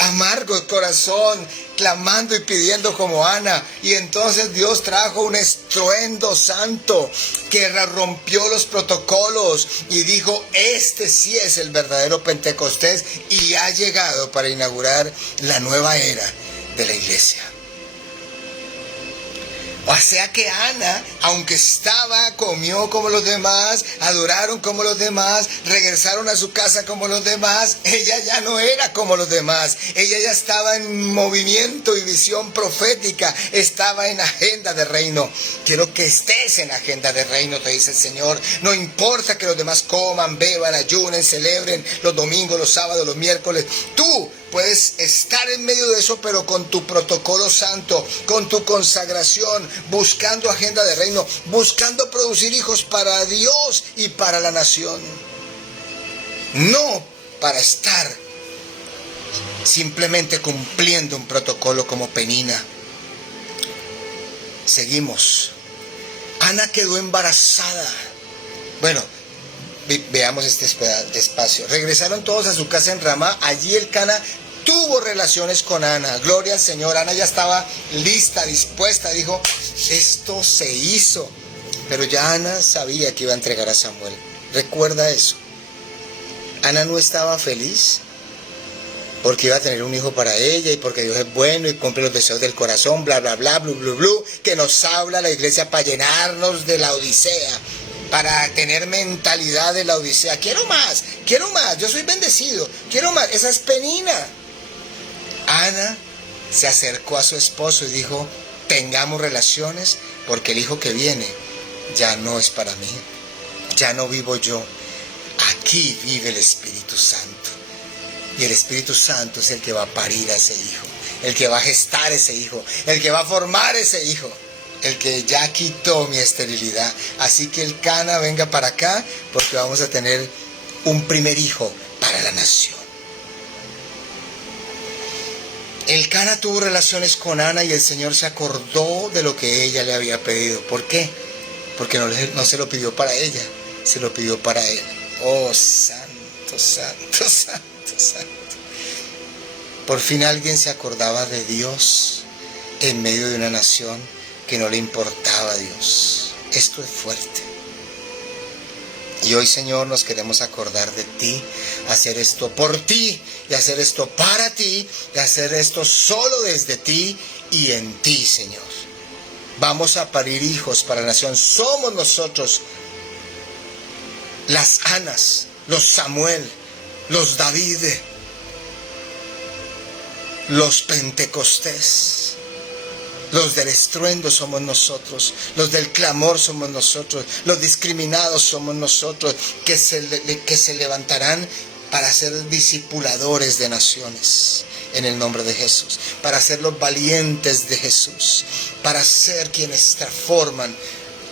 amargo el corazón, clamando y pidiendo como Ana. Y entonces Dios trajo un estruendo santo que rompió los protocolos y dijo: este sí es el verdadero Pentecostés y ha llegado para inaugurar la nueva era de la iglesia. O sea que Ana, aunque comió como los demás, adoraron como los demás, regresaron a su casa como los demás, ella ya no era como los demás. Ella ya estaba en movimiento y visión profética, estaba en agenda de reino. Quiero que estés en agenda de reino, te dice el Señor. No importa que los demás coman, beban, ayunen, celebren los domingos, los sábados, los miércoles. Tú puedes estar en medio de eso, pero con tu protocolo santo, con tu consagración, buscando agenda de reino, buscando producir hijos para Dios y para la nación. No para estar simplemente cumpliendo un protocolo como Penina. Seguimos. Ana quedó embarazada. Bueno, veamos este espacio. Regresaron todos a su casa en Ramá. Allí el Cana tuvo relaciones con Ana. Gloria al Señor. Ana ya estaba lista, dispuesta. Dijo: esto se hizo. Pero ya Ana sabía que iba a entregar a Samuel. Recuerda eso. Ana no estaba feliz porque iba a tener un hijo para ella y porque Dios es bueno y cumple los deseos del corazón, bla, bla, bla, blu, blu, blu, que nos habla la iglesia para llenarnos de la odisea, para tener mentalidad de la odisea. Quiero más, yo soy bendecido, quiero más. Esa es Penina. Ana se acercó a su esposo y dijo: tengamos relaciones porque el hijo que viene ya no es para mí, ya no vivo yo, aquí vive el Espíritu Santo. Y el Espíritu Santo es el que va a parir a ese hijo, el que va a gestar ese hijo, el que va a formar ese hijo, el que ya quitó mi esterilidad. Así que el Cana venga para acá porque vamos a tener un primer hijo para la nación. El Cana tuvo relaciones con Ana y el Señor se acordó de lo que ella le había pedido. ¿Por qué? Porque no se lo pidió para ella, se lo pidió para él. Oh, santo, santo, santo, santo. Por fin alguien se acordaba de Dios en medio de una nación que no le importaba a Dios. Esto es fuerte. Y hoy, Señor, nos queremos acordar de ti, hacer esto por ti, y hacer esto para ti, y hacer esto solo desde ti y en ti, Señor. Vamos a parir hijos para la nación. Somos nosotros las Anas, los Samuel, los David, los Pentecostés. Los del estruendo somos nosotros, los del clamor somos nosotros, los discriminados somos nosotros, que se levantarán para ser discipuladores de naciones en el nombre de Jesús, para ser los valientes de Jesús, para ser quienes transforman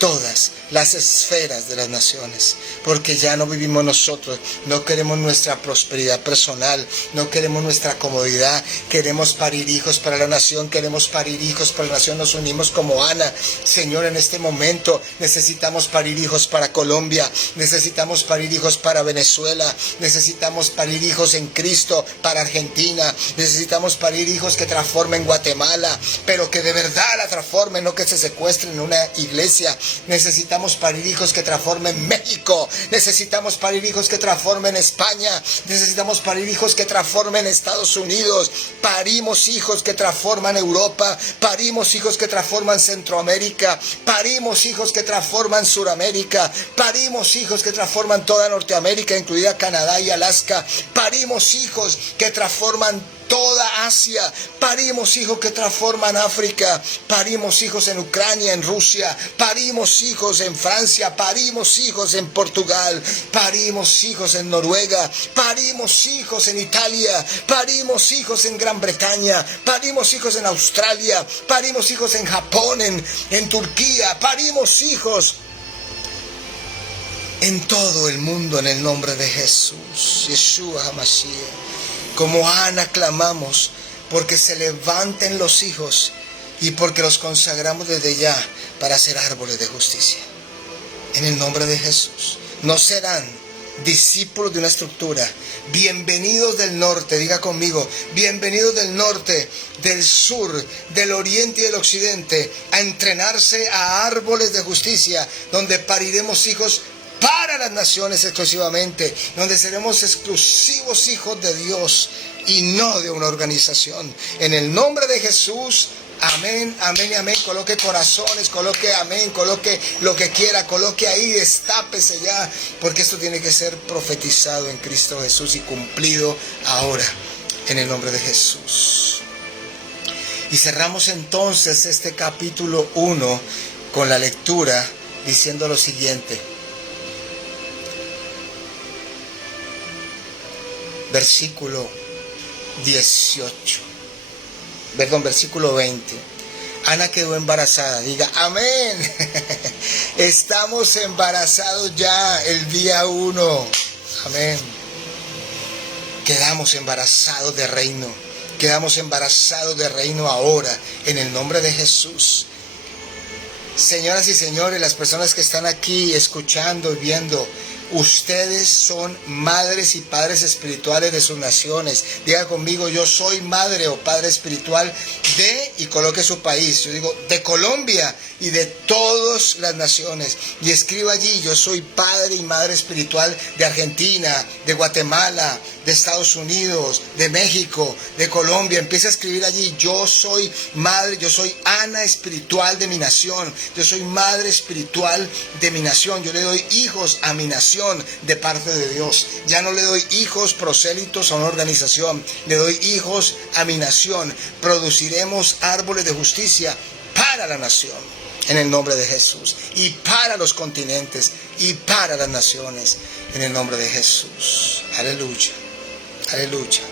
todas las esferas de las naciones, porque ya no vivimos nosotros, no queremos nuestra prosperidad personal, no queremos nuestra comodidad, queremos parir hijos para la nación, queremos parir hijos para la nación, nos unimos como Ana. Señor, en este momento necesitamos parir hijos para Colombia, necesitamos parir hijos para Venezuela, necesitamos parir hijos en Cristo para Argentina, necesitamos parir hijos que transformen Guatemala, pero que de verdad la transformen, no que se secuestren en una iglesia. Necesitamos parir hijos que transformen México, necesitamos parir hijos que transformen España, necesitamos parir hijos que transformen Estados Unidos, parimos hijos que transforman Europa, parimos hijos que transforman Centroamérica, parimos hijos que transforman Suramérica, parimos hijos que transforman toda Norteamérica, incluida Canadá y Alaska, parimos hijos que transforman toda Asia, parimos hijos que transforman África, parimos hijos en Ucrania, en Rusia, parimos hijos en Francia, parimos hijos en Portugal, parimos hijos en Noruega, parimos hijos en Italia, parimos hijos en Gran Bretaña, parimos hijos en Australia, parimos hijos en Japón, en Turquía, parimos hijos en todo el mundo en el nombre de Jesús, Yeshua HaMashiach. Como Ana clamamos porque se levanten los hijos y porque los consagramos desde ya para ser árboles de justicia. En el nombre de Jesús. No serán discípulos de una estructura. Bienvenidos del norte, diga conmigo, bienvenidos del norte, del sur, del oriente y del occidente, a entrenarse a árboles de justicia, donde pariremos hijos para las naciones exclusivamente, donde seremos exclusivos hijos de Dios y no de una organización. En el nombre de Jesús, amén, amén y amén. Coloque corazones, coloque amén, coloque lo que quiera, coloque ahí, destápese ya, porque esto tiene que ser profetizado en Cristo Jesús y cumplido ahora, en el nombre de Jesús. Y cerramos entonces este capítulo 1 con la lectura diciendo lo siguiente. Versículo 20. Ana quedó embarazada. Diga, amén. Estamos embarazados ya el día 1. Amén. Quedamos embarazados de reino. Quedamos embarazados de reino ahora, en el nombre de Jesús. Señoras y señores, las personas que están aquí escuchando y viendo, ustedes son madres y padres espirituales de sus naciones. Diga conmigo, yo soy madre o padre espiritual de, y coloque su país. Yo digo, de Colombia y de todas las naciones. Y escriba allí, yo soy padre y madre espiritual de Argentina, de Guatemala, de Estados Unidos, de México, de Colombia. Empieza a escribir allí, yo soy madre, yo soy Ana espiritual de mi nación. Yo soy madre espiritual de mi nación. Yo le doy hijos a mi nación de parte de Dios. Ya no le doy hijos prosélitos a una organización, le doy hijos a mi nación. Produciremos árboles de justicia para la nación, en el nombre de Jesús, y para los continentes y para las naciones, en el nombre de Jesús. Aleluya, aleluya.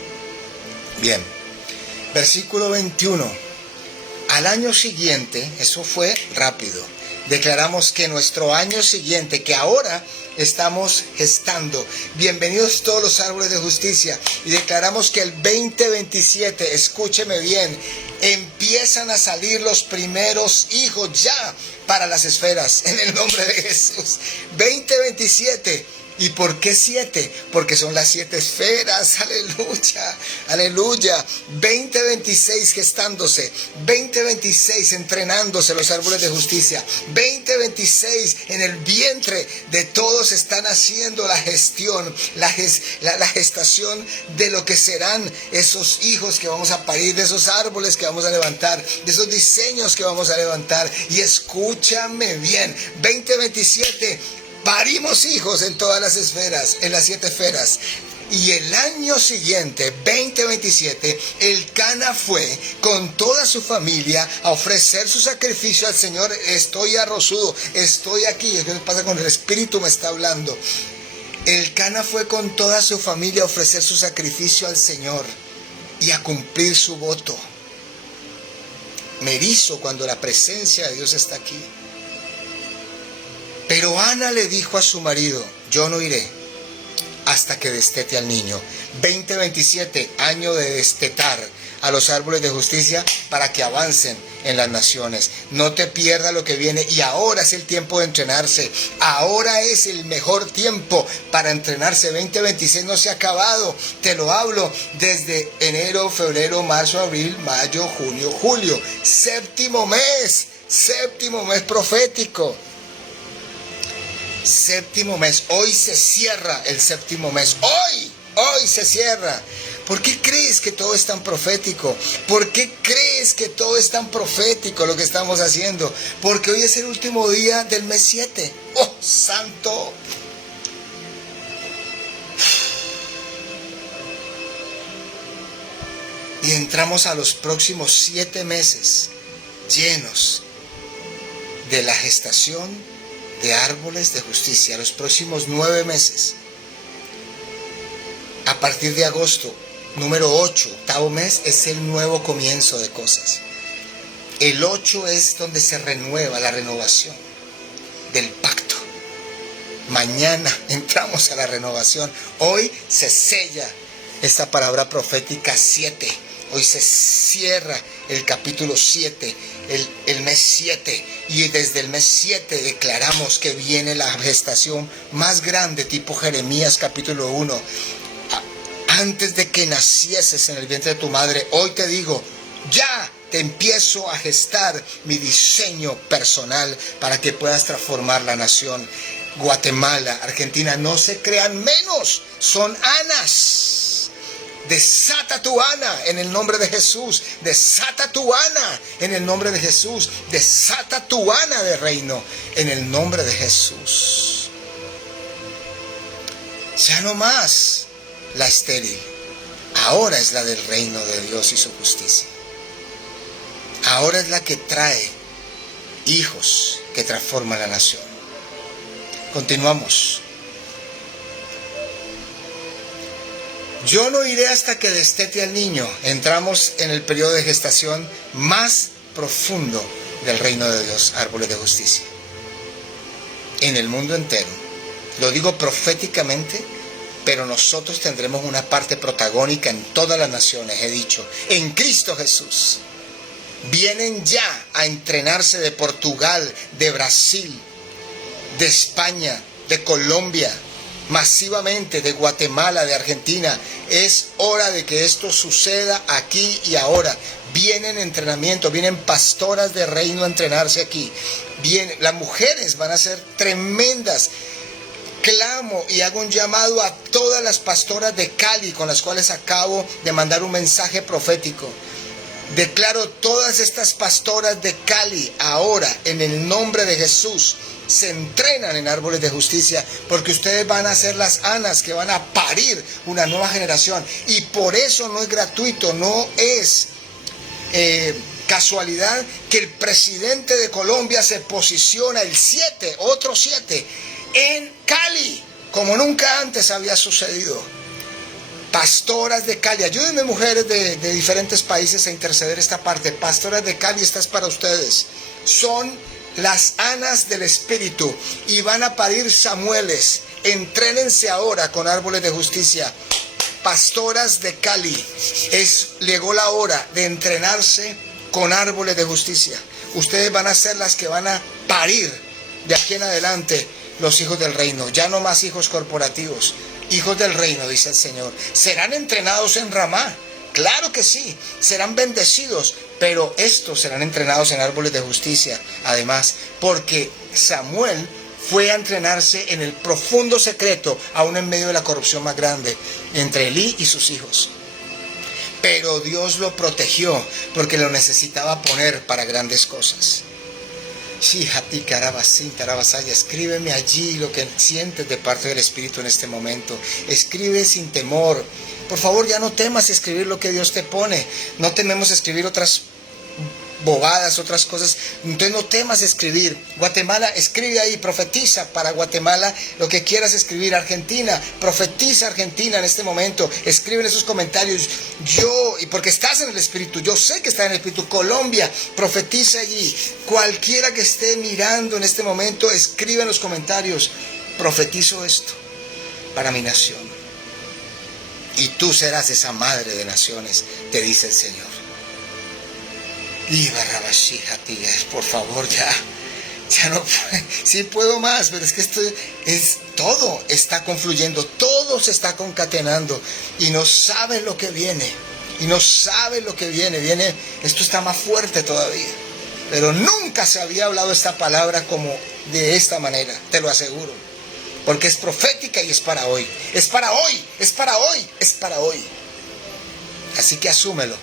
Bien, versículo 21. Al año siguiente, eso fue rápido, declaramos que nuestro año siguiente, que ahora estamos gestando, bienvenidos todos los árboles de justicia, y declaramos que el 2027, escúcheme bien, empiezan a salir los primeros hijos ya para las esferas, en el nombre de Jesús. 2027. ¿Y por qué 7? Porque son las 7 esferas, aleluya, aleluya. 2026 gestándose, 2026 entrenándose los árboles de justicia, 2026 en el vientre de todos están haciendo la gestión, la gestación de lo que serán esos hijos que vamos a parir, de esos árboles que vamos a levantar, de esos diseños que vamos a levantar. Y escúchame bien, 2027 parimos hijos en todas las esferas, en las 7 esferas. Y el año siguiente, 2027, el Cana fue con toda su familia a ofrecer su sacrificio al Señor. Estoy arrozudo, estoy aquí. ¿Qué pasa con el Espíritu? Me está hablando. El Cana fue con toda su familia a ofrecer su sacrificio al Señor y a cumplir su voto. Me erizo cuando la presencia de Dios está aquí. Pero Ana le dijo a su marido, yo no iré hasta que destete al niño. 2027, año de destetar a los árboles de justicia para que avancen en las naciones. No te pierdas lo que viene, y ahora es el tiempo de entrenarse. Ahora es el mejor tiempo para entrenarse. 2026 no se ha acabado. Te lo hablo desde enero, febrero, marzo, abril, mayo, junio, julio. Séptimo mes profético. Séptimo mes. Hoy se cierra el séptimo mes. Hoy se cierra. ¿Por qué crees que todo es tan profético? ¿Por qué crees que todo es tan profético lo que estamos haciendo? Porque hoy es el último día del mes 7. ¡Oh, santo! Y entramos a los próximos 7 meses llenos de la gestación de árboles de justicia. Los próximos 9 meses. A partir de agosto, número 8, octavo mes, es el nuevo comienzo de cosas. El 8 es donde se renueva la renovación del pacto. Mañana entramos a la renovación. Hoy se sella esta palabra profética 7. Hoy se cierra el capítulo 7, el mes 7. Y desde el mes 7 declaramos que viene la gestación más grande, tipo Jeremías capítulo 1. Antes de que nacieses en el vientre de tu madre, hoy te digo, ya te empiezo a gestar mi diseño personal para que puedas transformar la nación. Guatemala, Argentina, no se crean menos, son Anas. Desata tu Ana en el nombre de Jesús. Desata tu Ana en el nombre de Jesús. Desata tu Ana de reino en el nombre de Jesús. Ya no más la estéril, ahora es la del reino de Dios y su justicia. Ahora es la que trae hijos que transforman la nación. Continuamos. Yo no iré hasta que destete al niño. Entramos en el periodo de gestación más profundo del reino de Dios, árboles de justicia. En el mundo entero. Lo digo proféticamente, pero nosotros tendremos una parte protagónica en todas las naciones, he dicho, en Cristo Jesús. Vienen ya a entrenarse de Portugal, de Brasil, de España, de Colombia, masivamente de Guatemala, de Argentina. Es hora de que esto suceda aquí y ahora. Vienen entrenamiento, vienen pastoras de reino a entrenarse aquí. Las mujeres van a ser tremendas. Clamo y hago un llamado a todas las pastoras de Cali con las cuales acabo de mandar un mensaje profético. Declaro todas estas pastoras de Cali ahora en el nombre de Jesús se entrenan en árboles de justicia, porque ustedes van a ser las Anas que van a parir una nueva generación, y por eso no es gratuito, no es casualidad que el presidente de Colombia se posiciona el 7, otro 7, en Cali, como nunca antes había sucedido. Pastoras de Cali, ayúdenme mujeres de diferentes países a interceder esta parte. Pastoras de Cali, esta es para ustedes. Son las Anas del Espíritu y van a parir Samueles. Entrénense ahora con árboles de justicia. Pastoras de Cali, llegó la hora de entrenarse con árboles de justicia. Ustedes van a ser las que van a parir de aquí en adelante los hijos del reino. Ya no más hijos corporativos. Hijos del reino, dice el Señor. Serán entrenados en Ramá. Claro que sí. Serán bendecidos. Pero estos serán entrenados en árboles de justicia. Además, porque Samuel fue a entrenarse en el profundo secreto, aún en medio de la corrupción más grande, entre Elí y sus hijos. Pero Dios lo protegió porque lo necesitaba poner para grandes cosas. Escríbeme allí lo que sientes de parte del Espíritu en este momento. Escribe sin temor. Por favor, ya no temas escribir lo que Dios te pone. No tememos escribir otras bobadas, otras cosas. Entonces no temas escribir. Guatemala, escribe ahí, profetiza para Guatemala lo que quieras escribir. Argentina, profetiza Argentina en este momento. Escribe en esos comentarios. Y porque estás en el Espíritu, yo sé que estás en el Espíritu. Colombia, profetiza allí. Cualquiera que esté mirando en este momento, escribe en los comentarios: profetizo esto para mi nación. Y tú serás esa madre de naciones, te dice el Señor. Y Barrabashija, tías, por favor, ya no puedo, sí puedo más, pero es que todo está confluyendo, todo se está concatenando y no saben lo que viene, esto está más fuerte todavía, pero nunca se había hablado esta palabra como de esta manera, te lo aseguro, porque es profética y es para hoy, es para hoy. Así que asúmelo.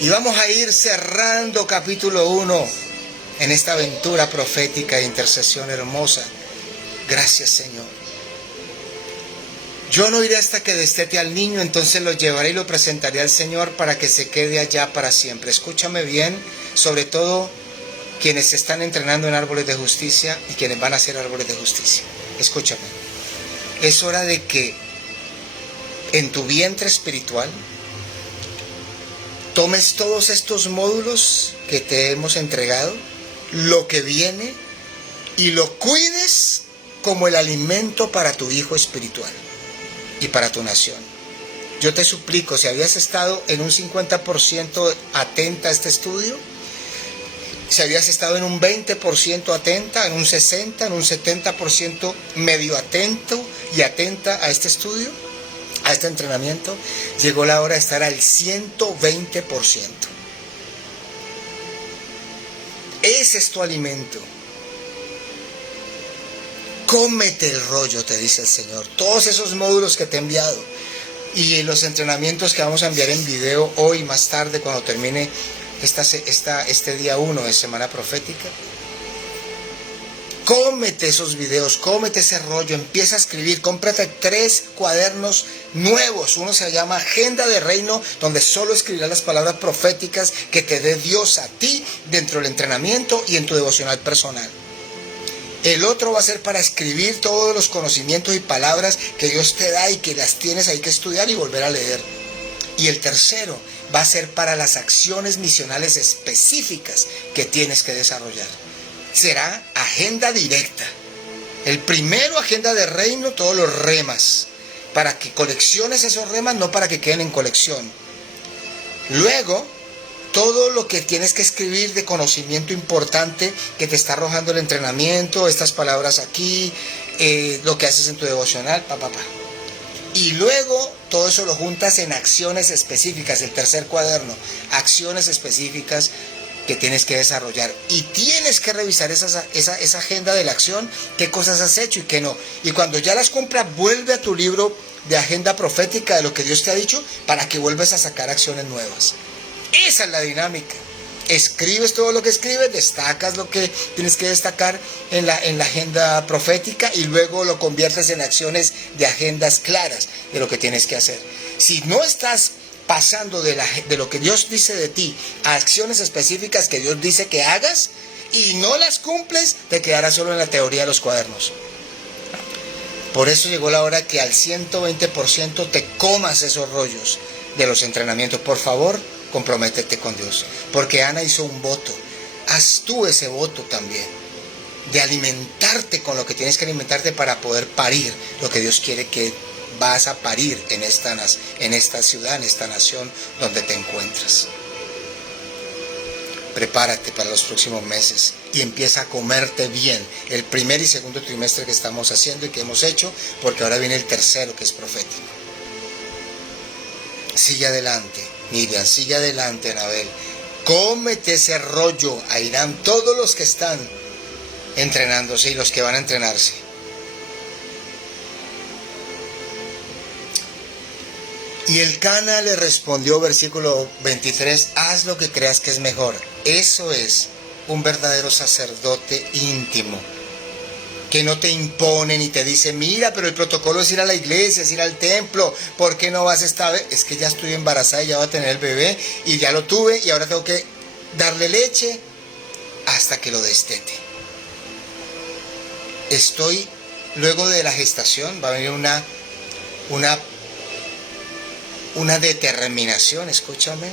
Y vamos a ir cerrando capítulo 1 en esta aventura profética de intercesión hermosa. Gracias, Señor. Yo no iré hasta que destete al niño, entonces lo llevaré y lo presentaré al Señor para que se quede allá para siempre. Escúchame bien, sobre todo quienes se están entrenando en árboles de justicia y quienes van a ser árboles de justicia. Escúchame. Es hora de que en tu vientre espiritual tomes todos estos módulos que te hemos entregado, lo que viene, y lo cuides como el alimento para tu hijo espiritual y para tu nación. Yo te suplico, si habías estado en un 50% atenta a este estudio, si habías estado en un 20% atenta, en un 60%, en un 70% medio atento y atenta a este estudio, a este entrenamiento, llegó la hora de estar al 120%. Ese es tu alimento. Cómete el rollo, te dice el Señor. Todos esos módulos que te he enviado y los entrenamientos que vamos a enviar en video hoy más tarde cuando termine este día 1 de Semana Profética. Cómete esos videos, cómete ese rollo, empieza a escribir, cómprate 3 cuadernos nuevos. Uno se llama Agenda de Reino, donde solo escribirás las palabras proféticas que te dé Dios a ti dentro del entrenamiento y en tu devocional personal. El otro va a ser para escribir todos los conocimientos y palabras que Dios te da y que las tienes ahí que estudiar y volver a leer. Y el tercero va a ser para las acciones misionales específicas que tienes que desarrollar. Será agenda directa. El primero, agenda de reino, todos los remas, para que colecciones esos remas, no para que queden en colección. Luego, todo lo que tienes que escribir de conocimiento importante que te está arrojando el entrenamiento, estas palabras aquí, lo que haces en tu devocional, Y luego todo eso lo juntas en acciones específicas, el tercer cuaderno, acciones específicas que tienes que desarrollar. Y tienes que revisar esa agenda de la acción, qué cosas has hecho y qué no. Y cuando ya las cumplas, vuelve a tu libro de agenda profética de lo que Dios te ha dicho para que vuelvas a sacar acciones nuevas. Esa es la dinámica. Escribes todo lo que escribes, destacas lo que tienes que destacar en la agenda profética y luego lo conviertes en acciones de agendas claras de lo que tienes que hacer. Si no estás pasando de lo que Dios dice de ti a acciones específicas que Dios dice que hagas y no las cumples, te quedarás solo en la teoría de los cuadernos. Por eso llegó la hora que al 120% te comas esos rollos de los entrenamientos. Por favor, comprométete con Dios, porque Ana hizo un voto. Haz tú ese voto también, de alimentarte con lo que tienes que alimentarte para poder parir lo que Dios quiere que vas a parir en esta ciudad, en esta nación donde te encuentras. Prepárate para los próximos meses y empieza a comerte bien el primer y segundo trimestre que estamos haciendo y que hemos hecho, porque ahora viene el tercero, que es profético. Sigue adelante, Miriam, sigue adelante, Anabel. Cómete ese rollo a Irán, todos los que están entrenándose y los que van a entrenarse. Y Elcana le respondió, versículo 23, haz lo que creas que es mejor. Eso es un verdadero sacerdote íntimo, que no te impone ni te dice, mira, pero el protocolo es ir a la iglesia, es ir al templo, ¿por qué no vas esta vez? Es que ya estoy embarazada y ya voy a tener el bebé y ya lo tuve y ahora tengo que darle leche hasta que lo destete. Luego de la gestación va a venir una determinación, escúchame,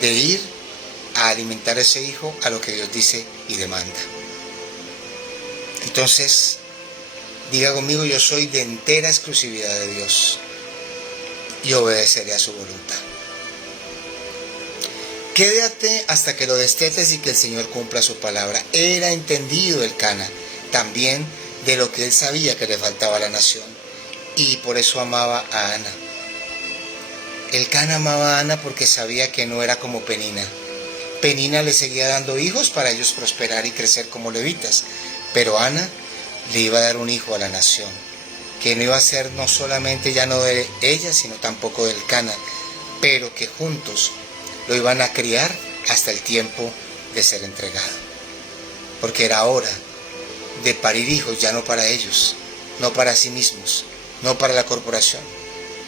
de ir a alimentar a ese hijo a lo que Dios dice y demanda. Entonces, diga conmigo, yo soy de entera exclusividad de Dios y obedeceré a su voluntad. Quédate hasta que lo destetes y que el Señor cumpla su palabra. Era entendido el Cana también de lo que él sabía que le faltaba a la nación, y por eso amaba a Ana. El Cana amaba a Ana porque sabía que no era como Penina. Penina le seguía dando hijos para ellos prosperar y crecer como levitas, pero Ana le iba a dar un hijo a la nación, que no iba a ser no solamente ya no de ella, sino tampoco del Cana, pero que juntos lo iban a criar hasta el tiempo de ser entregado. Porque era hora de parir hijos, ya no para ellos, no para sí mismos, no para la corporación,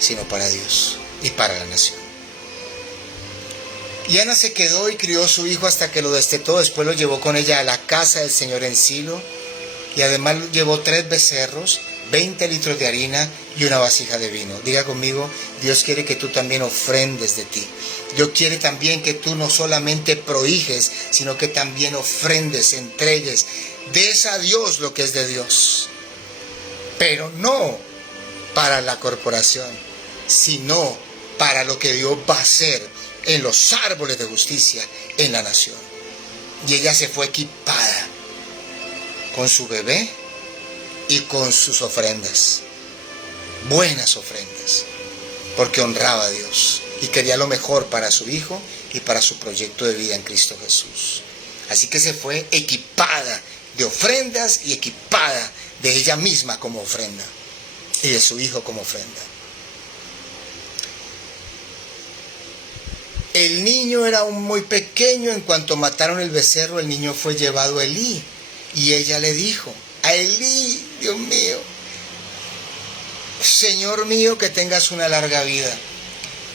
sino para Dios y para la nación. Y Ana se quedó y crió a su hijo hasta que lo destetó. Después lo llevó con ella a la casa del Señor en Silo, y además llevó 3 becerros, 20 litros de harina y una vasija de vino. Diga conmigo, Dios quiere que tú también ofrendes de ti. Dios quiere también que tú no solamente prohijes, sino que también ofrendes, entregues, des a Dios lo que es de Dios. Pero no para la corporación, sino para lo que Dios va a hacer en los árboles de justicia en la nación. Y ella se fue equipada con su bebé y con sus ofrendas, buenas ofrendas, porque honraba a Dios y quería lo mejor para su hijo y para su proyecto de vida en Cristo Jesús. Así que se fue equipada de ofrendas y equipada de ella misma como ofrenda y de su hijo como ofrenda. El niño era aún muy pequeño. En cuanto mataron el becerro, el niño fue llevado a Elí, y ella le dijo a Elí, Dios mío, Señor mío, que tengas una larga vida.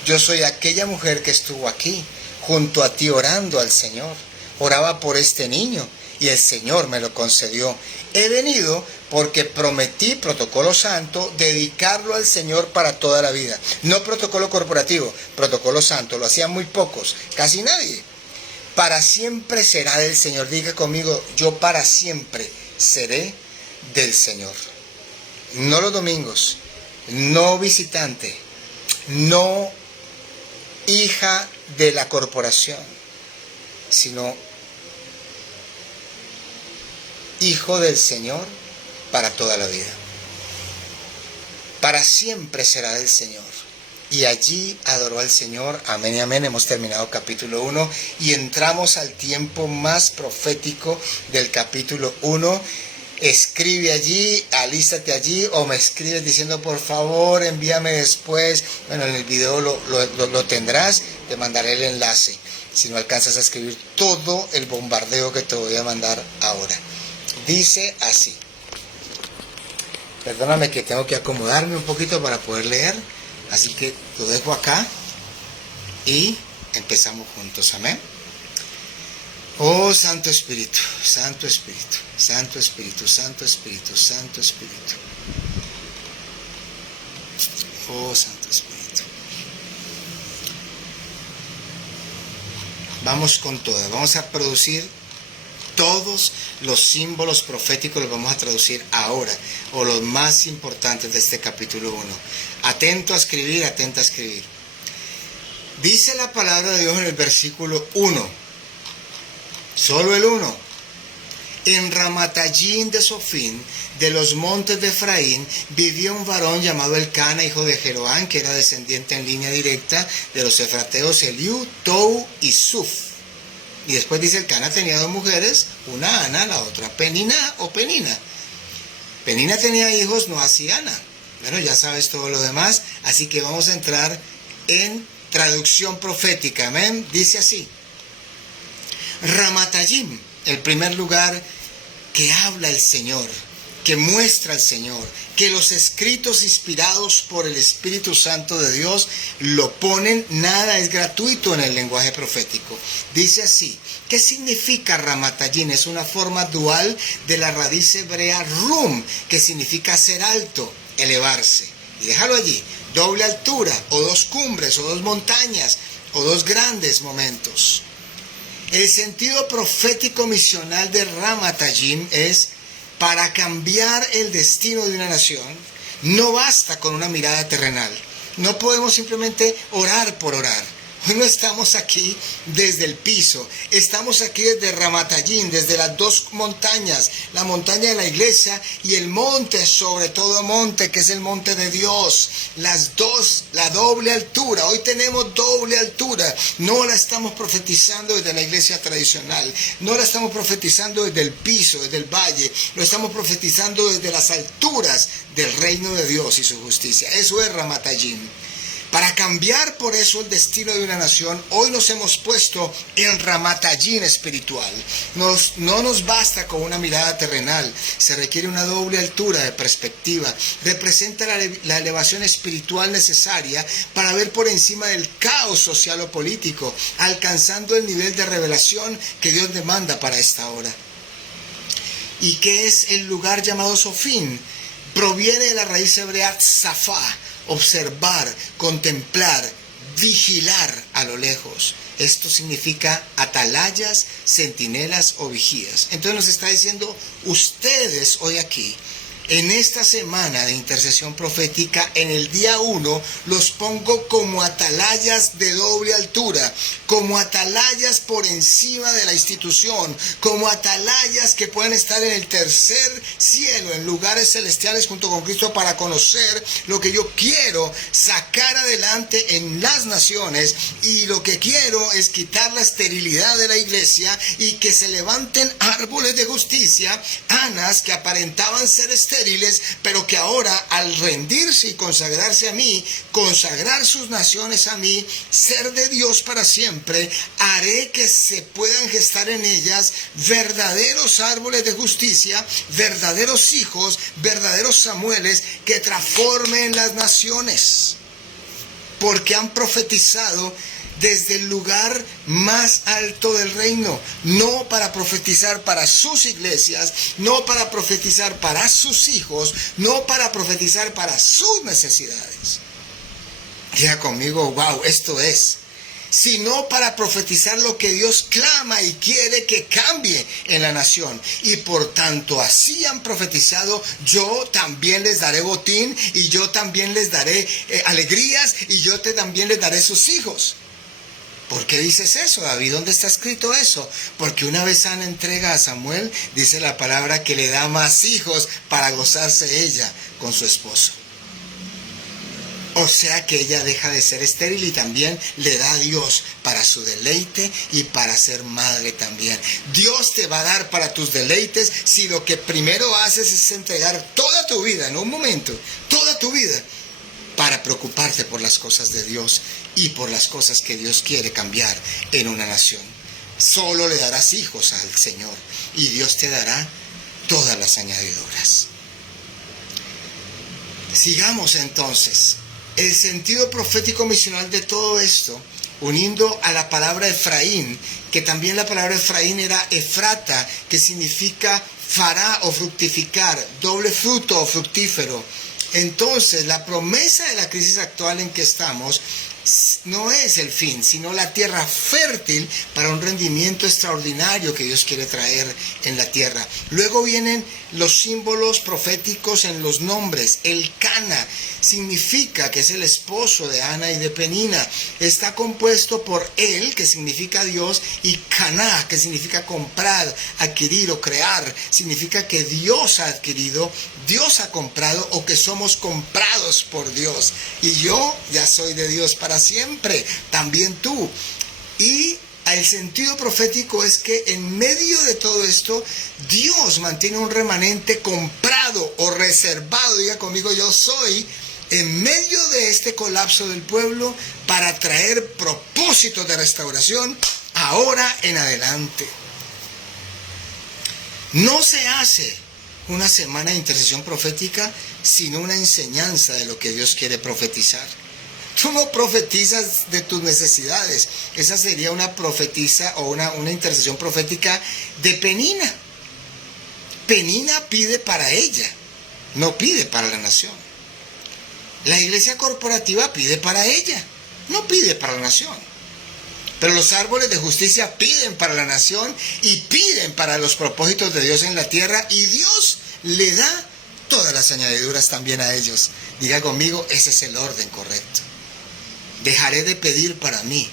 Yo soy aquella mujer que estuvo aquí junto a ti orando al Señor. Oraba por este niño y el Señor me lo concedió. He venido porque prometí, protocolo santo, dedicarlo al Señor para toda la vida. No protocolo corporativo, protocolo santo. Lo hacían muy pocos, casi nadie. Para siempre será del Señor. Diga conmigo, yo para siempre seré del Señor. No los domingos, no visitante, no hija de la corporación, sino hijo del Señor para toda la vida. Para siempre será del Señor. Y allí adoró al Señor. Amén y amén. Hemos terminado capítulo 1 y entramos al tiempo más profético del capítulo 1. Escribe allí, alístate allí, o me escribes diciendo por favor envíame después. Bueno, en el video lo tendrás, te mandaré el enlace si no alcanzas a escribir todo el bombardeo que te voy a mandar ahora. Dice así. Perdóname que tengo que acomodarme un poquito para poder leer, así que lo dejo acá y empezamos juntos. Amén. Oh Santo Espíritu, Santo Espíritu, Santo Espíritu, Santo Espíritu, Santo Espíritu. Oh Santo Espíritu. Vamos con todas, vamos a producir todos los símbolos proféticos, los vamos a traducir ahora, o los más importantes de este capítulo 1. Atento a escribir, atenta a escribir. Dice la palabra de Dios en el versículo 1, solo el 1. En Ramatayim de Sofín, de los montes de Efraín, vivía un varón llamado Elcana, hijo de Jeroán, que era descendiente en línea directa de los efrateos Eliú, Tou y Suf. Y después dice, Elcana tenía 2 mujeres, una Ana, la otra Penina o Penina. Penina tenía hijos, no así Ana. Bueno, ya sabes todo lo demás, así que vamos a entrar en traducción profética. Amén. Dice así. Ramatayim, el primer lugar que habla el Señor que muestra el Señor, que los escritos inspirados por el Espíritu Santo de Dios lo ponen, nada es gratuito en el lenguaje profético. Dice así, ¿qué significa Ramatayim? Es una forma dual de la raíz hebrea rum, que significa ser alto, elevarse. Y déjalo allí, doble altura, o dos cumbres, o dos montañas, o dos grandes momentos. El sentido profético misional de Ramatayim es: para cambiar el destino de una nación, no basta con una mirada terrenal. No podemos simplemente orar por orar. Hoy no estamos aquí desde el piso, estamos aquí desde Ramatayim, desde las dos montañas, la montaña de la iglesia y el monte, sobre todo monte, que es el monte de Dios. Las dos, la doble altura. Hoy tenemos doble altura. No la estamos profetizando desde la iglesia tradicional, no la estamos profetizando desde el piso, desde el valle, lo estamos profetizando desde las alturas del reino de Dios y su justicia. Eso es Ramatayim. Para cambiar por eso el destino de una nación, hoy nos hemos puesto en Ramatayim espiritual. No nos basta con una mirada terrenal, se requiere una doble altura de perspectiva. Representa la elevación espiritual necesaria para ver por encima del caos social o político, alcanzando el nivel de revelación que Dios demanda para esta hora. ¿Y qué es el lugar llamado Sofín? Proviene de la raíz hebrea Safá, observar, contemplar, vigilar a lo lejos. Esto significa atalayas, centinelas o vigías. Entonces nos está diciendo, ustedes hoy aquí, en esta semana de intercesión profética, en el día 1, los pongo como atalayas de doble altura, como atalayas por encima de la institución, como atalayas que pueden estar en el tercer cielo, en lugares celestiales junto con Cristo, para conocer lo que yo quiero sacar adelante en las naciones. Y lo que quiero es quitar la esterilidad de la iglesia y que se levanten árboles de justicia, Anas que aparentaban ser estériles, pero que ahora, al rendirse y consagrarse a mí, consagrar sus naciones a mí, ser de Dios para siempre, haré que se puedan gestar en ellas verdaderos árboles de justicia, verdaderos hijos, verdaderos Samueles que transformen las naciones, porque han profetizado desde el lugar más alto del reino, no para profetizar para sus iglesias, no para profetizar para sus hijos, no para profetizar para sus necesidades. Diga conmigo, wow, esto es. Sino para profetizar lo que Dios clama y quiere que cambie en la nación. Y por tanto, así han profetizado, yo también les daré botín, y yo también les daré alegrías, y yo también les daré sus hijos. ¿Por qué dices eso, David? ¿Dónde está escrito eso? Porque una vez Ana entrega a Samuel, dice la palabra que le da más hijos para gozarse ella con su esposo. O sea que ella deja de ser estéril y también le da a Dios para su deleite y para ser madre también. Dios te va a dar para tus deleites si lo que primero haces es entregar toda tu vida, en un momento, toda tu vida, para preocuparte por las cosas de Dios y por las cosas que Dios quiere cambiar en una nación. Solo le darás hijos al Señor y Dios te dará todas las añadiduras. Sigamos entonces. El sentido profético misional de todo esto, uniendo a la palabra Efraín, que también la palabra Efraín era Efrata, que significa fará o fructificar, doble fruto o fructífero. Entonces, la promesa de la crisis actual en que estamos no es el fin, sino la tierra fértil para un rendimiento extraordinario que Dios quiere traer en la tierra. Luego vienen los símbolos proféticos en los nombres. El Cana significa que es el esposo de Ana y de Penina. Está compuesto por El, que significa Dios, y Caná, que significa comprar, adquirir o crear. Significa que Dios ha adquirido, Dios ha comprado, o que somos comprados por Dios. Y yo ya soy de Dios para siempre, también tú. Y el sentido profético es que en medio de todo esto, Dios mantiene un remanente comprado o reservado. Diga conmigo, yo soy, en medio de este colapso del pueblo, para traer propósitos de restauración ahora en adelante. No se hace una semana de intercesión profética sin una enseñanza de lo que Dios quiere profetizar. Tú no profetizas de tus necesidades. Esa sería una profetiza o una intercesión profética de Penina. Penina pide para ella, no pide para la nación. La iglesia corporativa pide para ella, no pide para la nación. Pero los árboles de justicia piden para la nación y piden para los propósitos de Dios en la tierra, y Dios le da todas las añadiduras también a ellos. Diga conmigo, ese es el orden correcto. Dejaré de pedir para mí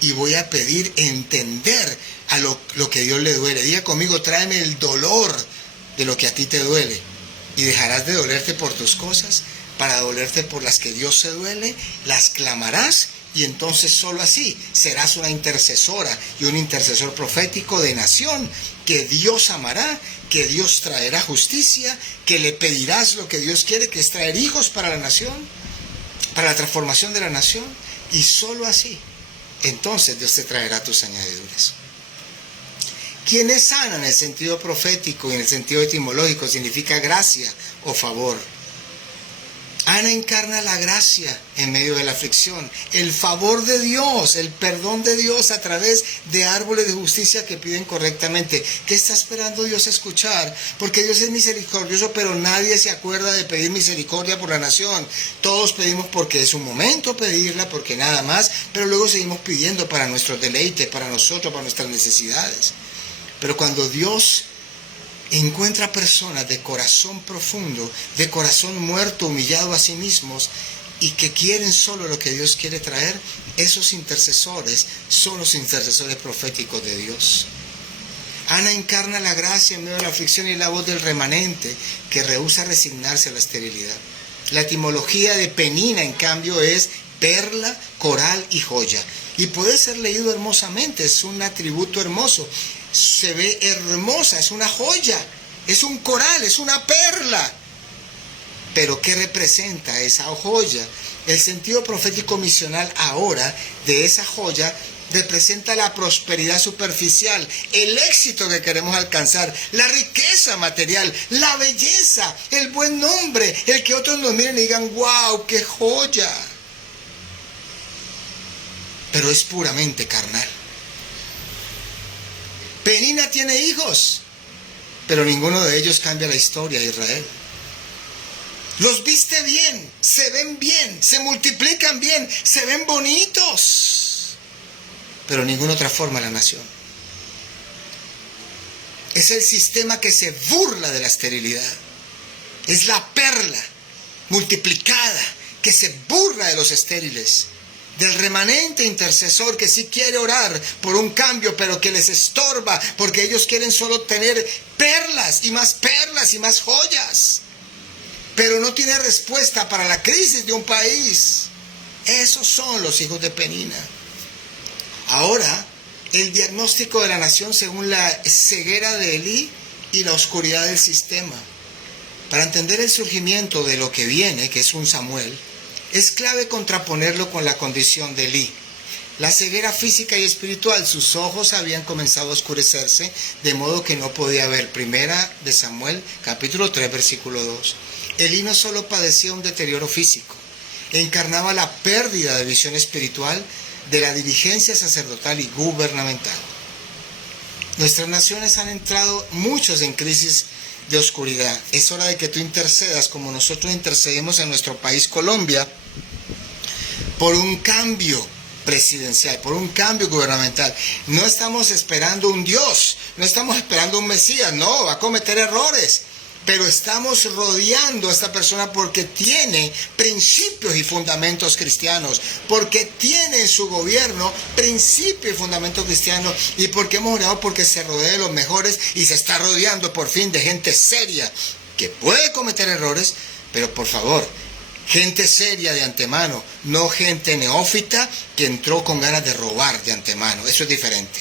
y voy a pedir entender a lo que a Dios le duele. Diga conmigo, tráeme el dolor de lo que a ti te duele, y dejarás de dolerte por tus cosas para dolerte por las que Dios se duele, las clamarás, y entonces solo así serás una intercesora y un intercesor profético de nación que Dios amará, que Dios traerá justicia, que le pedirás lo que Dios quiere, que es traer hijos para la nación, para la transformación de la nación, y solo así entonces Dios te traerá tus añadiduras. Quien es sana en el sentido profético y en el sentido etimológico significa gracia o favor. Ana encarna la gracia en medio de la aflicción, el favor de Dios, el perdón de Dios a través de árboles de justicia que piden correctamente. ¿Qué está esperando Dios a escuchar? Porque Dios es misericordioso, pero nadie se acuerda de pedir misericordia por la nación. Todos pedimos porque es un momento pedirla, porque nada más, pero luego seguimos pidiendo para nuestros deleites, para nosotros, para nuestras necesidades. Pero cuando Dios encuentra personas de corazón profundo, de corazón muerto, humillado a sí mismos, y que quieren solo lo que Dios quiere traer, esos intercesores son los intercesores proféticos de Dios. Ana encarna la gracia en medio de la aflicción y la voz del remanente que rehúsa resignarse a la esterilidad. La etimología de Penina, en cambio, es perla, coral y joya. Y puede ser leído hermosamente, es un atributo hermoso. Se ve hermosa, es una joya, es un coral, es una perla. Pero ¿qué representa esa joya? El sentido profético misional ahora de esa joya representa la prosperidad superficial, el éxito que queremos alcanzar, la riqueza material, la belleza, el buen nombre, el que otros nos miren y digan, wow, qué joya. Pero es puramente carnal. Penina tiene hijos, pero ninguno de ellos cambia la historia de Israel. Los viste bien, se multiplican bien, se ven bonitos, pero ninguno transforma la nación. Es el sistema que se burla de la esterilidad. Es la perla multiplicada que se burla de los estériles. Del remanente intercesor que sí quiere orar por un cambio, pero que les estorba, porque ellos quieren solo tener perlas y más joyas, pero no tiene respuesta para la crisis de un país. Esos son los hijos de Penina. Ahora, el diagnóstico de la nación según la ceguera de Elí y la oscuridad del sistema. Para entender el surgimiento de lo que viene, que es un Samuel, es clave contraponerlo con la condición de Elí. La ceguera física y espiritual, sus ojos habían comenzado a oscurecerse, de modo que no podía ver. Primera de Samuel, capítulo 3, versículo 2. Elí no solo padecía un deterioro físico, encarnaba la pérdida de visión espiritual de la dirigencia sacerdotal y gubernamental. Nuestras naciones han entrado muchos en crisis de oscuridad. Es hora de que tú intercedas como nosotros intercedemos en nuestro país Colombia por un cambio presidencial, por un cambio gubernamental. No estamos esperando un Dios, no estamos esperando un Mesías, no, va a cometer errores, pero estamos rodeando a esta persona porque tiene principios y fundamentos cristianos, porque tiene en su gobierno principios y fundamentos cristianos, y porque hemos orado porque se rodea de los mejores y se está rodeando por fin de gente seria que puede cometer errores, pero por favor, gente seria de antemano, no gente neófita que entró con ganas de robar de antemano. Eso es diferente.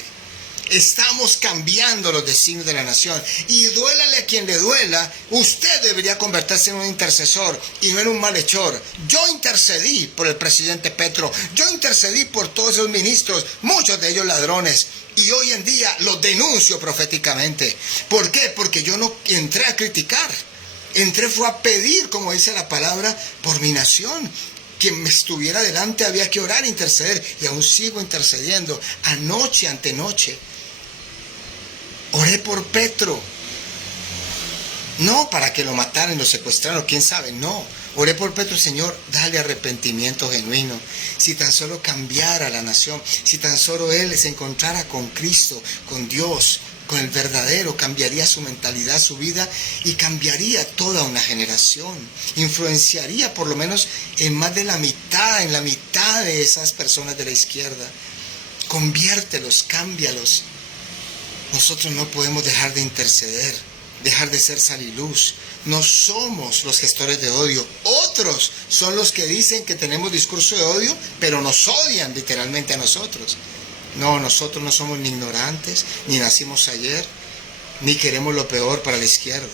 Estamos cambiando los designios de la nación. Y duélale a quien le duela, usted debería convertirse en un intercesor y no en un malhechor. Yo intercedí por el presidente Petro. Yo intercedí por todos esos ministros, muchos de ellos ladrones. Y hoy en día los denuncio proféticamente. ¿Por qué? Porque yo no entré a criticar. Entré fue a pedir, como dice la palabra, por mi nación. Quien me estuviera delante había que orar, interceder, y aún sigo intercediendo. Anoche, antenoche, oré por Petro. No para que lo mataran, lo secuestraran, quién sabe, no. Oré por Petro, Señor, dale arrepentimiento genuino. Si tan solo cambiara la nación, si tan solo él se encontrara con Cristo, con Dios, con el verdadero, cambiaría su mentalidad, su vida, y cambiaría toda una generación. Influenciaría por lo menos en más de la mitad, en la mitad de esas personas de la izquierda. Conviértelos, cámbialos. Nosotros no podemos dejar de interceder, dejar de ser sal y luz. No somos los gestores de odio. Otros son los que dicen que tenemos discurso de odio, pero nos odian literalmente a nosotros. No, nosotros no somos ni ignorantes, ni nacimos ayer, ni queremos lo peor para la izquierda.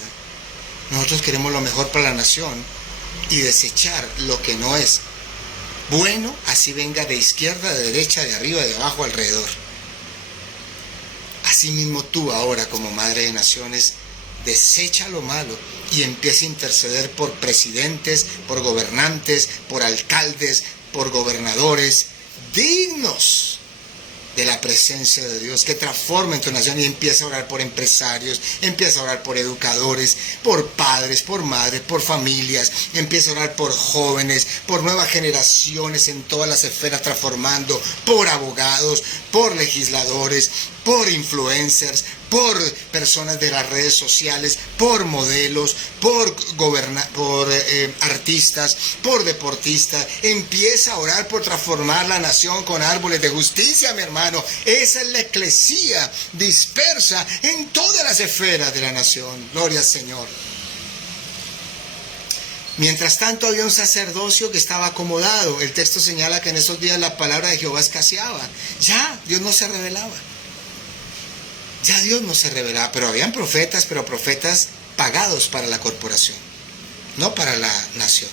Nosotros queremos lo mejor para la nación y desechar lo que no es bueno, así venga de izquierda, de derecha, de arriba, de abajo, alrededor. Asimismo tú ahora, como madre de naciones, desecha lo malo y empieza a interceder por presidentes, por gobernantes, por alcaldes, por gobernadores dignos de la presencia de Dios, que transformen tu nación, y empieza a orar por empresarios, empieza a orar por educadores, por padres, por madres, por familias, empieza a orar por jóvenes, por nuevas generaciones en todas las esferas transformando, por abogados, por legisladores, por influencers, por personas de las redes sociales, por modelos, por artistas, por deportistas. Empieza a orar por transformar la nación con árboles de justicia, mi hermano. Esa es la eclesía dispersa en todas las esferas de la nación. Gloria al Señor. Mientras tanto había un sacerdocio que estaba acomodado. El texto señala que en esos días la palabra de Jehová escaseaba. Ya, Dios no se revelaba. Ya Dios no se revelaba, pero habían profetas, pero profetas pagados para la corporación, no para la nación.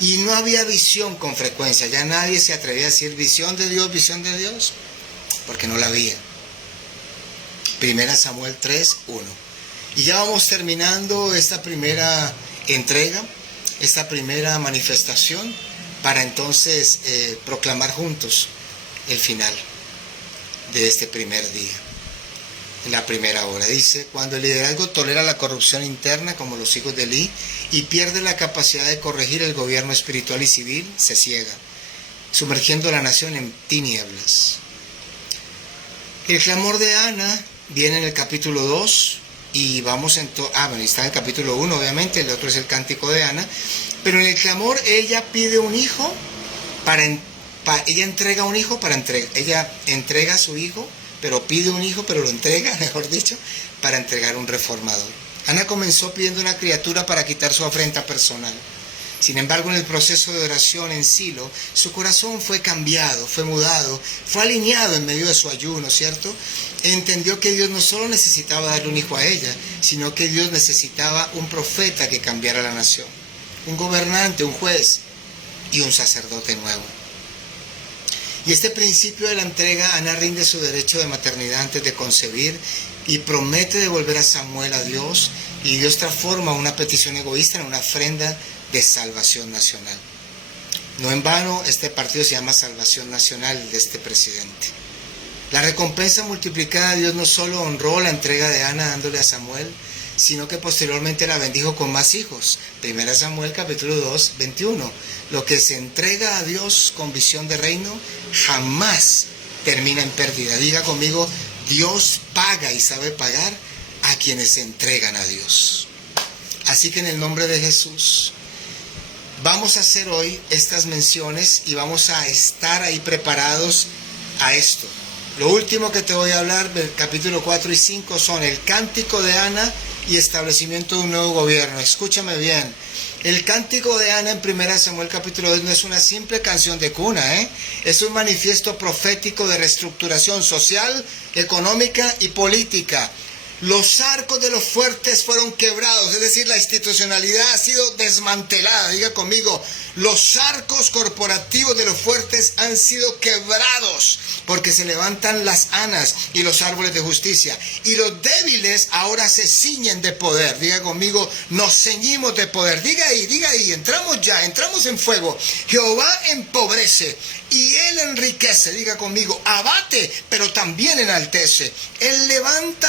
Y no había visión con frecuencia, ya nadie se atrevía a decir visión de Dios, porque no la había. 1 Samuel 3:1. Y ya vamos terminando esta primera entrega, esta primera manifestación, para entonces proclamar juntos el final de este primer día. En la primera hora dice: cuando el liderazgo tolera la corrupción interna, como los hijos de Elí, y pierde la capacidad de corregir el gobierno espiritual y civil, se ciega, sumergiendo a la nación en tinieblas. El clamor de Ana viene en el capítulo 2, y vamos está en el capítulo 1, obviamente, el otro es el cántico de Ana, pero en el clamor ella pide un hijo, ella entrega un hijo ella entrega a su hijo, pero pide un hijo, pero lo entrega, mejor dicho, para entregar un reformador. Ana comenzó pidiendo una criatura para quitar su afrenta personal. Sin embargo, en el proceso de oración en Silo, su corazón fue cambiado, fue mudado, fue alineado en medio de su ayuno, ¿cierto? Entendió que Dios no solo necesitaba darle un hijo a ella, sino que Dios necesitaba un profeta que cambiara la nación, un gobernante, un juez y un sacerdote nuevo. Y este principio de la entrega, Ana rinde su derecho de maternidad antes de concebir y promete devolver a Samuel a Dios, y Dios transforma una petición egoísta en una ofrenda de salvación nacional. No en vano este partido se llama Salvación Nacional de este presidente. La recompensa multiplicada de Dios no solo honró la entrega de Ana dándole a Samuel, sino que posteriormente la bendijo con más hijos. 1 Samuel capítulo 2, 21. Lo que se entrega a Dios con visión de reino jamás termina en pérdida. Diga conmigo: Dios paga y sabe pagar a quienes se entregan a Dios. Así que en el nombre de Jesús vamos a hacer hoy estas menciones y vamos a estar ahí preparados a esto. Lo último que te voy a hablar del capítulo 4 y 5 son el cántico de Ana y establecimiento de un nuevo gobierno. Escúchame bien. El cántico de Ana en 1 Samuel capítulo 2 no es una simple canción de cuna, es un manifiesto profético de reestructuración social, económica y política. Los arcos de los fuertes fueron quebrados, es decir, la institucionalidad ha sido desmantelada. Diga conmigo, los arcos corporativos de los fuertes han sido quebrados, porque se levantan las anas y los árboles de justicia. Y los débiles ahora se ciñen de poder. Diga conmigo, nos ceñimos de poder. Diga ahí, entramos en fuego. Jehová empobrece y Él enriquece. Diga conmigo, abate, pero también enaltece. Él levanta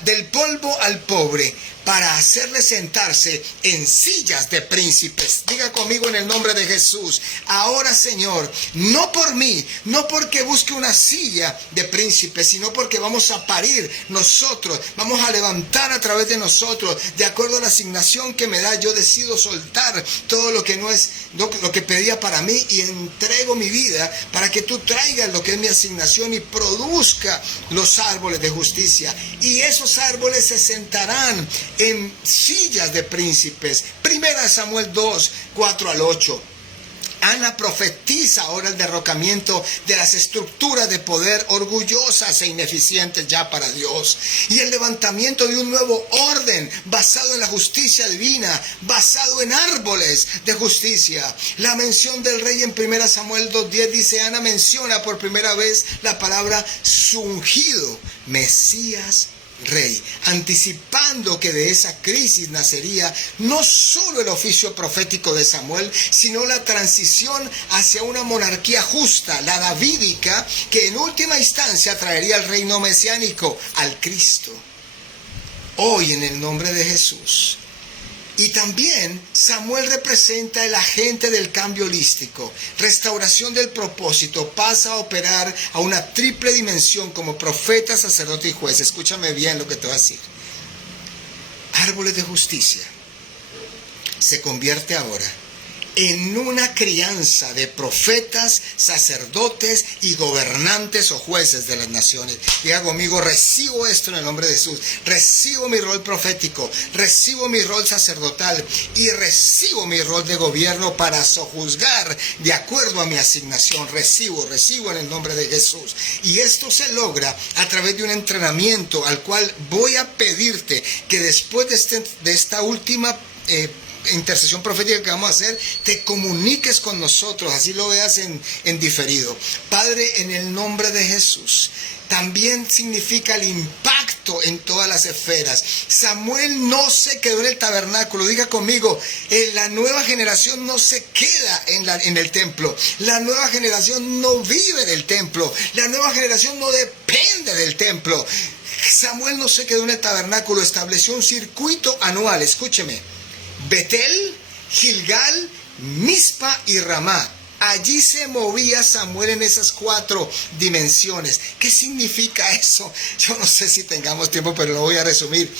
del polvo al pobre, para hacerle sentarse en sillas de príncipes. Diga conmigo en el nombre de Jesús. Ahora, Señor, no por mí, no porque busque una silla de príncipe, sino porque vamos a parir nosotros, vamos a levantar a través de nosotros, de acuerdo a la asignación que me da. Yo decido soltar todo lo que no es lo que pedía para mí y entrego mi vida para que tú traigas lo que es mi asignación y produzca los árboles de justicia. Y esos árboles se sentarán en sillas de príncipes. 1 Samuel 2, 4 al 8. Ana profetiza ahora el derrocamiento de las estructuras de poder orgullosas e ineficientes ya para Dios, y el levantamiento de un nuevo orden basado en la justicia divina, basado en árboles de justicia. La mención del rey en 1 Samuel 2:10 dice, Ana menciona por primera vez la palabra su ungido, Mesías Rey, anticipando que de esa crisis nacería no solo el oficio profético de Samuel, sino la transición hacia una monarquía justa, la davídica, que en última instancia traería el reino mesiánico, al Cristo. Hoy, en el nombre de Jesús. Y también Samuel representa el agente del cambio holístico, restauración del propósito, pasa a operar a una triple dimensión como profeta, sacerdote y juez. Escúchame bien lo que te voy a decir. Árboles de justicia se convierte ahora en una crianza de profetas, sacerdotes y gobernantes o jueces de las naciones. Diga conmigo, recibo esto en el nombre de Jesús. Recibo mi rol profético, recibo mi rol sacerdotal y recibo mi rol de gobierno para sojuzgar de acuerdo a mi asignación. Recibo en el nombre de Jesús. Y esto se logra a través de un entrenamiento al cual voy a pedirte que después de esta última intercesión profética que vamos a hacer, te comuniques con nosotros, así lo veas en diferido. Padre, en el nombre de Jesús, también significa el impacto en todas las esferas. Samuel no se quedó en el tabernáculo. Diga conmigo, la nueva generación no se queda en el templo. La nueva generación no vive del templo. La nueva generación no depende del templo. Samuel no se quedó en el tabernáculo, estableció un circuito anual. Escúcheme. Betel, Gilgal, Mizpa y Ramá. Allí se movía Samuel en esas 4 dimensiones. ¿Qué significa eso? Yo no sé si tengamos tiempo, pero lo voy a resumir.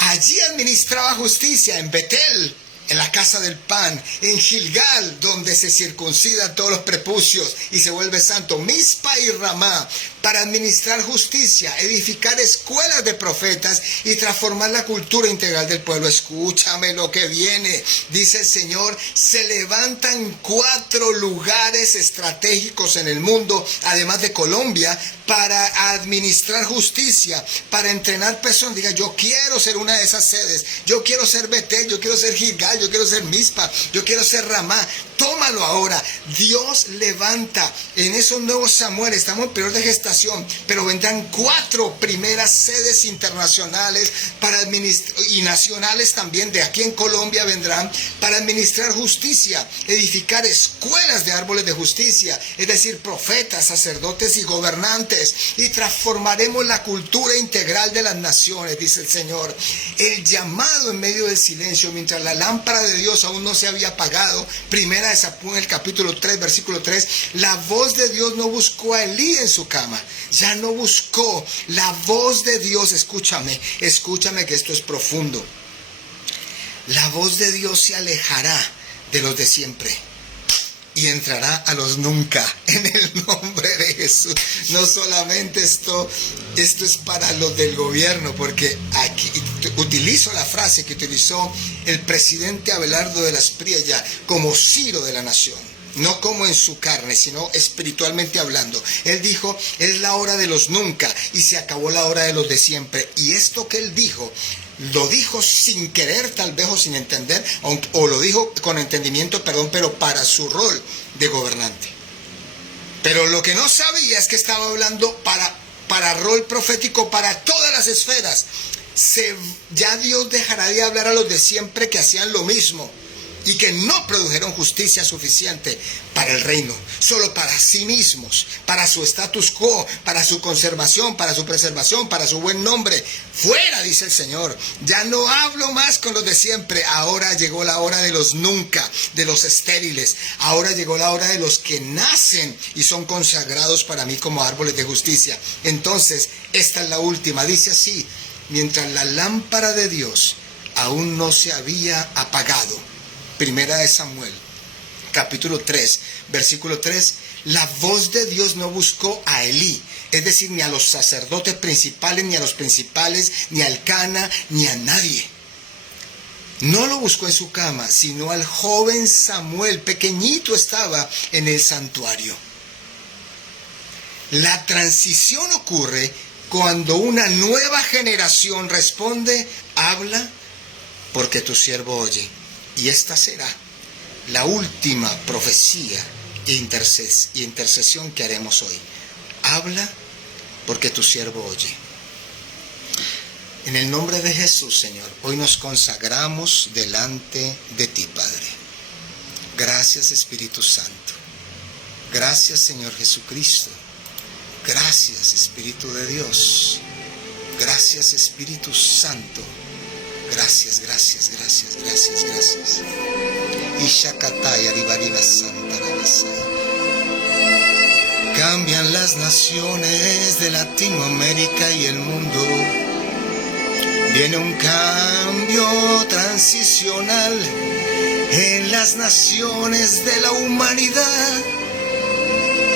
Allí administraba justicia en Betel, en la casa del pan, en Gilgal, donde se circuncidan todos los prepucios y se vuelve santo, Mizpa y Ramá, para administrar justicia, edificar escuelas de profetas y transformar la cultura integral del pueblo. Escúchame lo que viene, dice el Señor, se levantan 4 lugares estratégicos en el mundo, además de Colombia, para administrar justicia, para entrenar personas. Diga, yo quiero ser una de esas sedes, yo quiero ser Betel, yo quiero ser Gilgal, yo quiero ser Mizpa, yo quiero ser Ramá. Tómalo ahora. Dios levanta en esos nuevos Samuel. Estamos en periodo de gestación, pero vendrán 4 primeras sedes internacionales para administrar, y nacionales también, de aquí en Colombia vendrán, para administrar justicia, edificar escuelas de árboles de justicia, es decir, profetas, sacerdotes y gobernantes, y transformaremos la cultura integral de las naciones, dice el Señor. El llamado en medio del silencio, mientras la lámpara de Dios aún no se había apagado. Primera de Samuel, el capítulo 3, versículo 3, la voz de Dios no buscó a Elí en su cama, ya no buscó la voz de Dios. Escúchame que esto es profundo. La voz de Dios se alejará de los de siempre y entrará a los nunca, en el nombre de Jesús. No solamente esto es para los del gobierno, porque aquí utilizo la frase que utilizó el presidente Abelardo de las Priella como Ciro de la nación. No como en su carne, sino espiritualmente hablando. Él dijo, es la hora de los nunca y se acabó la hora de los de siempre. Y esto que él dijo, lo dijo sin querer tal vez o sin entender, o lo dijo con entendimiento, perdón, pero para su rol de gobernante. Pero lo que no sabía es que estaba hablando para rol profético para todas las esferas. Ya Dios dejará de hablar a los de siempre que hacían lo mismo y que no produjeron justicia suficiente para el reino, solo para sí mismos, para su status quo, para su conservación, para su preservación, para su buen nombre. Fuera, dice el Señor, ya no hablo más con los de siempre, ahora llegó la hora de los nunca, de los estériles, ahora llegó la hora de los que nacen y son consagrados para mí como árboles de justicia. Entonces, esta es la última, dice así, mientras la lámpara de Dios aún no se había apagado. Primera de Samuel, capítulo 3, versículo 3, la voz de Dios no buscó a Elí, es decir, ni a los sacerdotes principales, ni a los principales, ni a Elcana, ni a nadie. No lo buscó en su cama, sino al joven Samuel, pequeñito estaba en el santuario. La transición ocurre cuando una nueva generación responde, habla, porque tu siervo oye. Y esta será la última profecía e intercesión que haremos hoy. Habla porque tu siervo oye. En el nombre de Jesús, Señor, hoy nos consagramos delante de ti, Padre. Gracias, Espíritu Santo. Gracias, Señor Jesucristo. Gracias, Espíritu de Dios. Gracias, Espíritu Santo. Gracias, gracias, gracias, gracias, gracias. Ishakataya ribariba santa rabasaya. Cambian las naciones de Latinoamérica y el mundo. Viene un cambio transicional en las naciones de la humanidad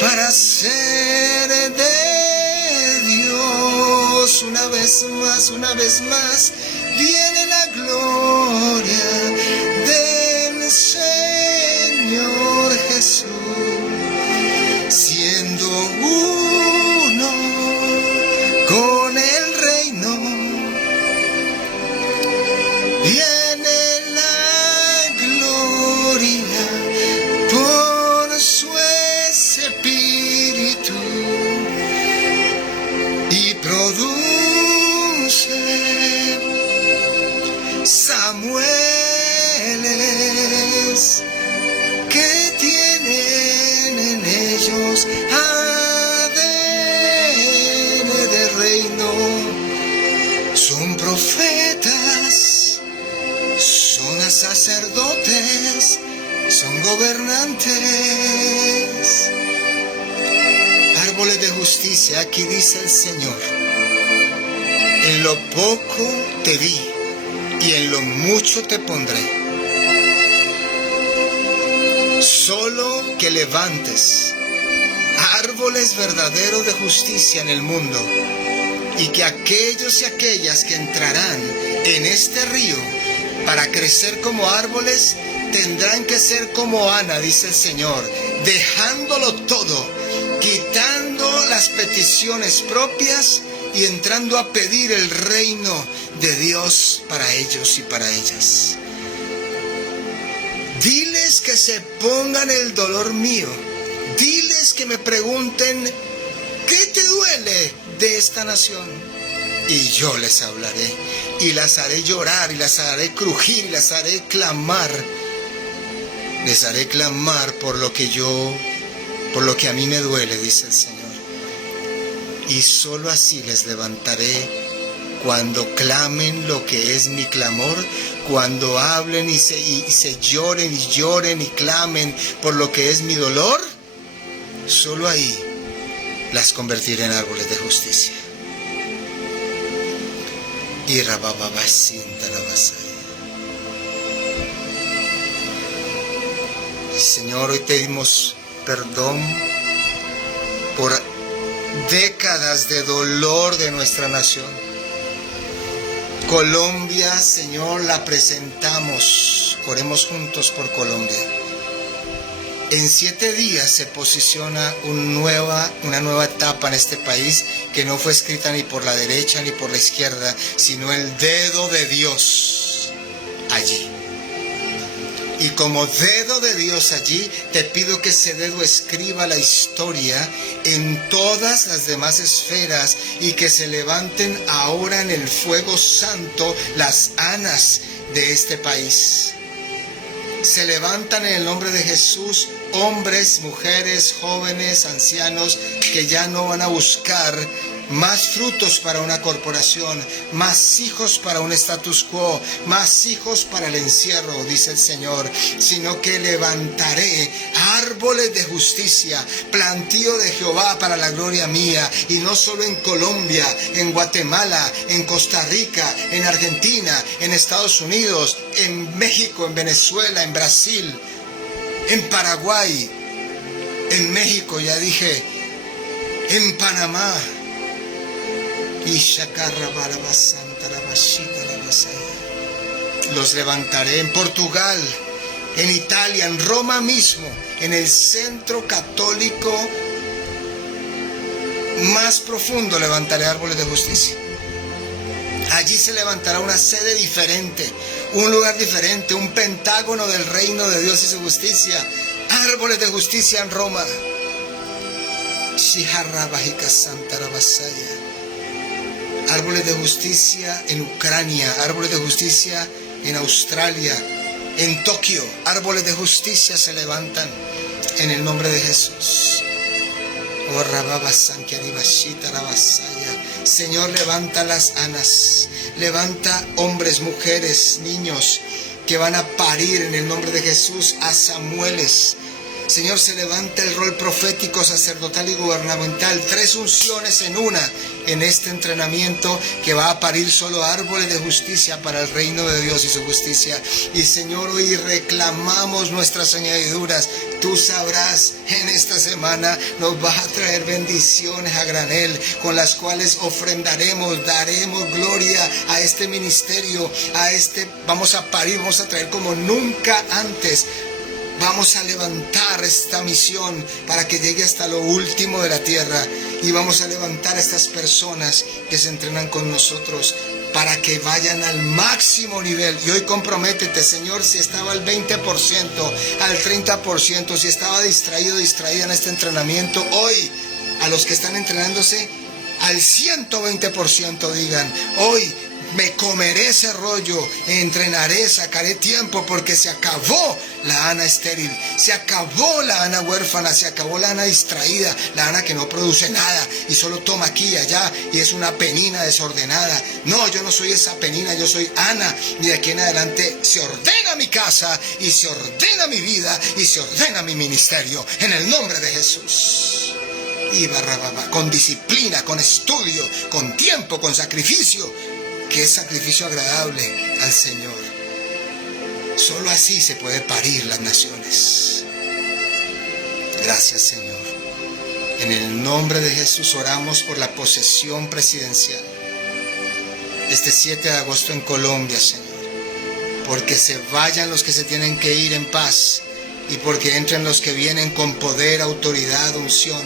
para ser de Dios una vez más, una vez más. Viene la gloria del Señor Jesús, siendo uno con el reino. Viene la gloria por su espíritu y produce Samueles que tienen en ellos ADN de reino. Son profetas, son sacerdotes, son gobernantes, árboles de justicia. Aquí dice el Señor, en lo poco te di y en lo mucho te pondré. Solo que levantes árboles verdaderos de justicia en el mundo, y que aquellos y aquellas que entrarán en este río para crecer como árboles tendrán que ser como Ana, dice el Señor, dejándolo todo, quitando las peticiones propias y entrando a pedir el reino de Dios para ellos y para ellas. Diles que se pongan el dolor mío. Diles que me pregunten, ¿qué te duele de esta nación? Y yo les hablaré, y las haré llorar, y las haré crujir, y las haré clamar. Les haré clamar por lo que a mí me duele, dice el Señor. Y solo así les levantaré cuando clamen lo que es mi clamor, cuando hablen y se lloren y clamen por lo que es mi dolor. Solo ahí las convertiré en árboles de justicia. Y rabababacinta la basaya. Señor, hoy te dimos perdón por décadas de dolor de nuestra nación. Colombia, Señor, la presentamos. Oremos juntos por Colombia. En 7 días se posiciona una nueva etapa en este país que no fue escrita ni por la derecha ni por la izquierda, sino el dedo de Dios allí. Y como dedo de Dios allí, te pido que ese dedo escriba la historia en todas las demás esferas y que se levanten ahora en el fuego santo las Anas de este país. Se levantan en el nombre de Jesús hombres, mujeres, jóvenes, ancianos que ya no van a buscar más frutos para una corporación, más hijos para un status quo, más hijos para el encierro, dice el Señor, sino que levantaré árboles de justicia, plantío de Jehová para la gloria mía, y no solo en Colombia, en Guatemala, en Costa Rica, en Argentina, en Estados Unidos, en México, en Venezuela, en Brasil, en Paraguay, en México, ya dije, en Panamá. Los levantaré en Portugal, en Italia, en Roma mismo, en el centro católico más profundo levantaré árboles de justicia. Allí se levantará una sede diferente, un lugar diferente, un pentágono del reino de Dios y su justicia. Árboles de justicia en Roma. Árboles de justicia en Ucrania, árboles de justicia en Australia, en Tokio. Árboles de justicia se levantan en el nombre de Jesús. Señor, levanta las Anas, levanta hombres, mujeres, niños que van a parir en el nombre de Jesús a Samueles. Señor, se levanta el rol profético, sacerdotal y gubernamental, 3 unciones en una, en este entrenamiento que va a parir solo árboles de justicia para el reino de Dios y su justicia. Y Señor, hoy reclamamos nuestras añadiduras. Tú sabrás, en esta semana nos vas a traer bendiciones a granel, con las cuales ofrendaremos, daremos gloria a este ministerio, vamos a parir, vamos a traer como nunca antes. Vamos a levantar esta misión para que llegue hasta lo último de la tierra. Y vamos a levantar a estas personas que se entrenan con nosotros para que vayan al máximo nivel. Y hoy comprométete, Señor, si estaba al 20%, al 30%, si estaba distraída en este entrenamiento, hoy a los que están entrenándose, al 120% digan, hoy me comeré ese rollo, entrenaré, sacaré tiempo, porque se acabó la Ana estéril, se acabó la Ana huérfana, se acabó la Ana distraída, la Ana que no produce nada y solo toma aquí y allá y es una penina desordenada. No, yo no soy esa penina, yo soy Ana, y de aquí en adelante se ordena mi casa y se ordena mi vida y se ordena mi ministerio en el nombre de Jesús. Y con disciplina, con estudio, con tiempo, con sacrificio, que es sacrificio agradable al Señor. Solo así se puede parir las naciones. Gracias, Señor. En el nombre de Jesús oramos por la posesión presidencial este 7 de agosto en Colombia, Señor. Porque se vayan los que se tienen que ir en paz y porque entren los que vienen con poder, autoridad, unción.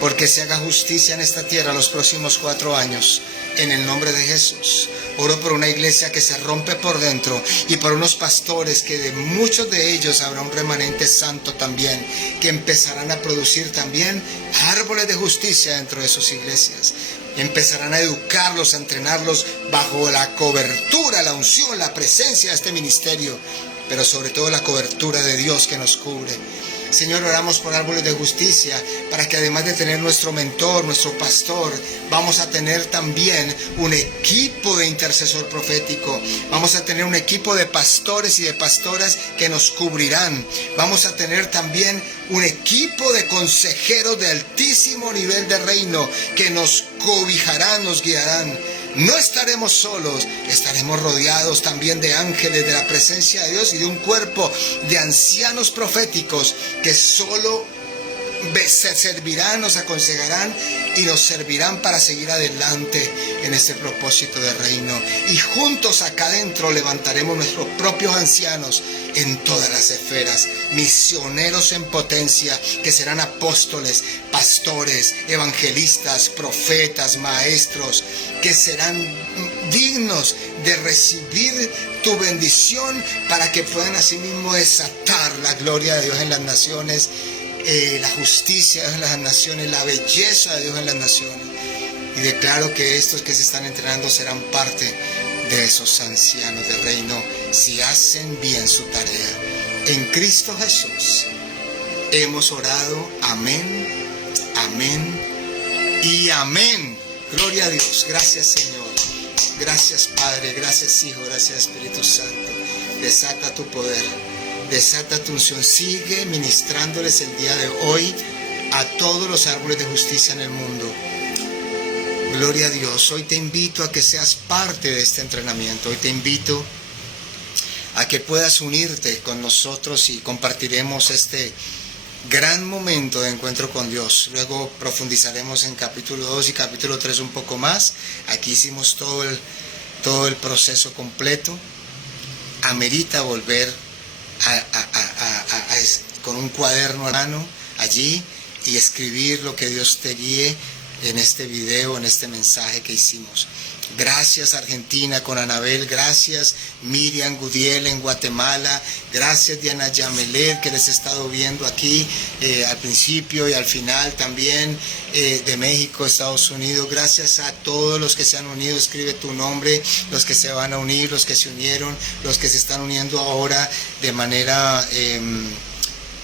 Porque se haga justicia en esta tierra los próximos 4 años. En el nombre de Jesús, oro por una iglesia que se rompe por dentro y por unos pastores que de muchos de ellos habrá un remanente santo también, que empezarán a producir también árboles de justicia dentro de sus iglesias. Empezarán a educarlos, a entrenarlos bajo la cobertura, la unción, la presencia de este ministerio, pero sobre todo la cobertura de Dios que nos cubre. Señor, oramos por árboles de justicia, para que además de tener nuestro mentor, nuestro pastor, vamos a tener también un equipo de intercesor profético. Vamos a tener un equipo de pastores y de pastoras que nos cubrirán. Vamos a tener también un equipo de consejeros de altísimo nivel de reino que nos cobijarán, nos guiarán. no estaremos solos, estaremos rodeados también de ángeles, de la presencia de Dios y de un cuerpo de ancianos proféticos que solo se servirán, nos aconsejarán y nos servirán para seguir adelante en este propósito de reino. Y juntos acá adentro levantaremos nuestros propios ancianos en todas las esferas, misioneros en potencia, que serán apóstoles, pastores, evangelistas, profetas, maestros, que serán dignos de recibir tu bendición para que puedan asimismo desatar la gloria de Dios en las naciones, la justicia de Dios en las naciones, la belleza de Dios en las naciones. Y declaro que estos que se están entrenando serán parte de esos ancianos del reino si hacen bien su tarea. En Cristo Jesús hemos orado. Amén, amén y amén. Gloria a Dios. Gracias, Señor. Gracias, Padre. Gracias, Hijo. Gracias, Espíritu Santo. Desata tu poder. Desata tu unción. Sigue ministrándoles el día de hoy a todos los árboles de justicia en el mundo. Gloria a Dios. Hoy te invito a que seas parte de este entrenamiento. Hoy te invito a que puedas unirte con nosotros y compartiremos este gran momento de encuentro con Dios. Luego profundizaremos en capítulo 2 y capítulo 3 un poco más. Aquí hicimos todo el proceso completo. Amerita volver con un cuaderno a mano allí y escribir lo que Dios te guíe en este video, en este mensaje que hicimos. Gracias Argentina con Anabel, gracias Miriam Gudiel en Guatemala, gracias Diana Yamelet que les he estado viendo aquí al principio y al final también, de México, Estados Unidos. Gracias a todos los que se han unido, escribe tu nombre, los que se van a unir, los que se unieron, los que se están uniendo ahora de manera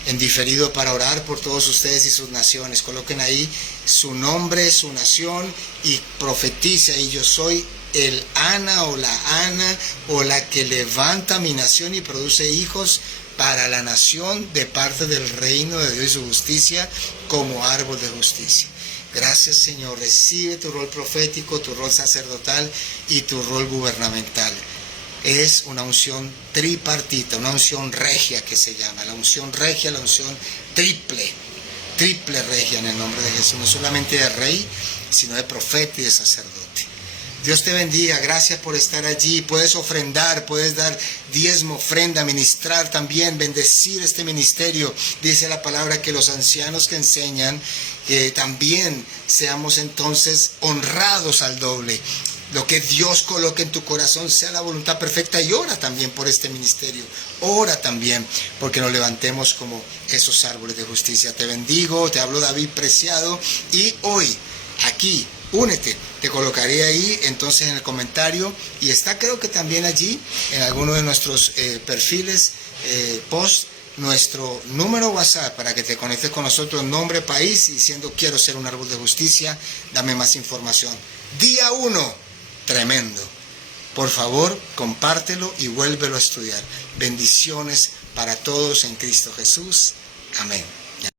en diferido para orar por todos ustedes y sus naciones. Coloquen ahí su nombre, su nación y profetice ahí: yo soy el Ana o la Ana o la que levanta mi nación y produce hijos para la nación de parte del reino de Dios y su justicia como árbol de justicia. Gracias, Señor. Recibe tu rol profético, tu rol sacerdotal y tu rol gubernamental. Es una unción tripartita, una unción regia que se llama, la unción regia, la unción triple regia en el nombre de Jesús, no solamente de rey, sino de profeta y de sacerdote. Dios te bendiga, gracias por estar allí. Puedes ofrendar, puedes dar diezmo, ofrenda, ministrar también, bendecir este ministerio. Dice la palabra que los ancianos que enseñan, que también seamos entonces honrados al doble. Lo que Dios coloque en tu corazón sea la voluntad perfecta, y ora también por este ministerio. Ora también porque nos levantemos como esos árboles de justicia. Te bendigo, te hablo David Preciado, y hoy aquí únete. Te colocaré ahí entonces en el comentario, y está creo que también allí en alguno de nuestros perfiles, post, nuestro número WhatsApp para que te conectes con nosotros, nombre, país, y diciendo quiero ser un árbol de justicia, dame más información. Día 1. Tremendo. Por favor, compártelo y vuélvelo a estudiar. Bendiciones para todos en Cristo Jesús. Amén.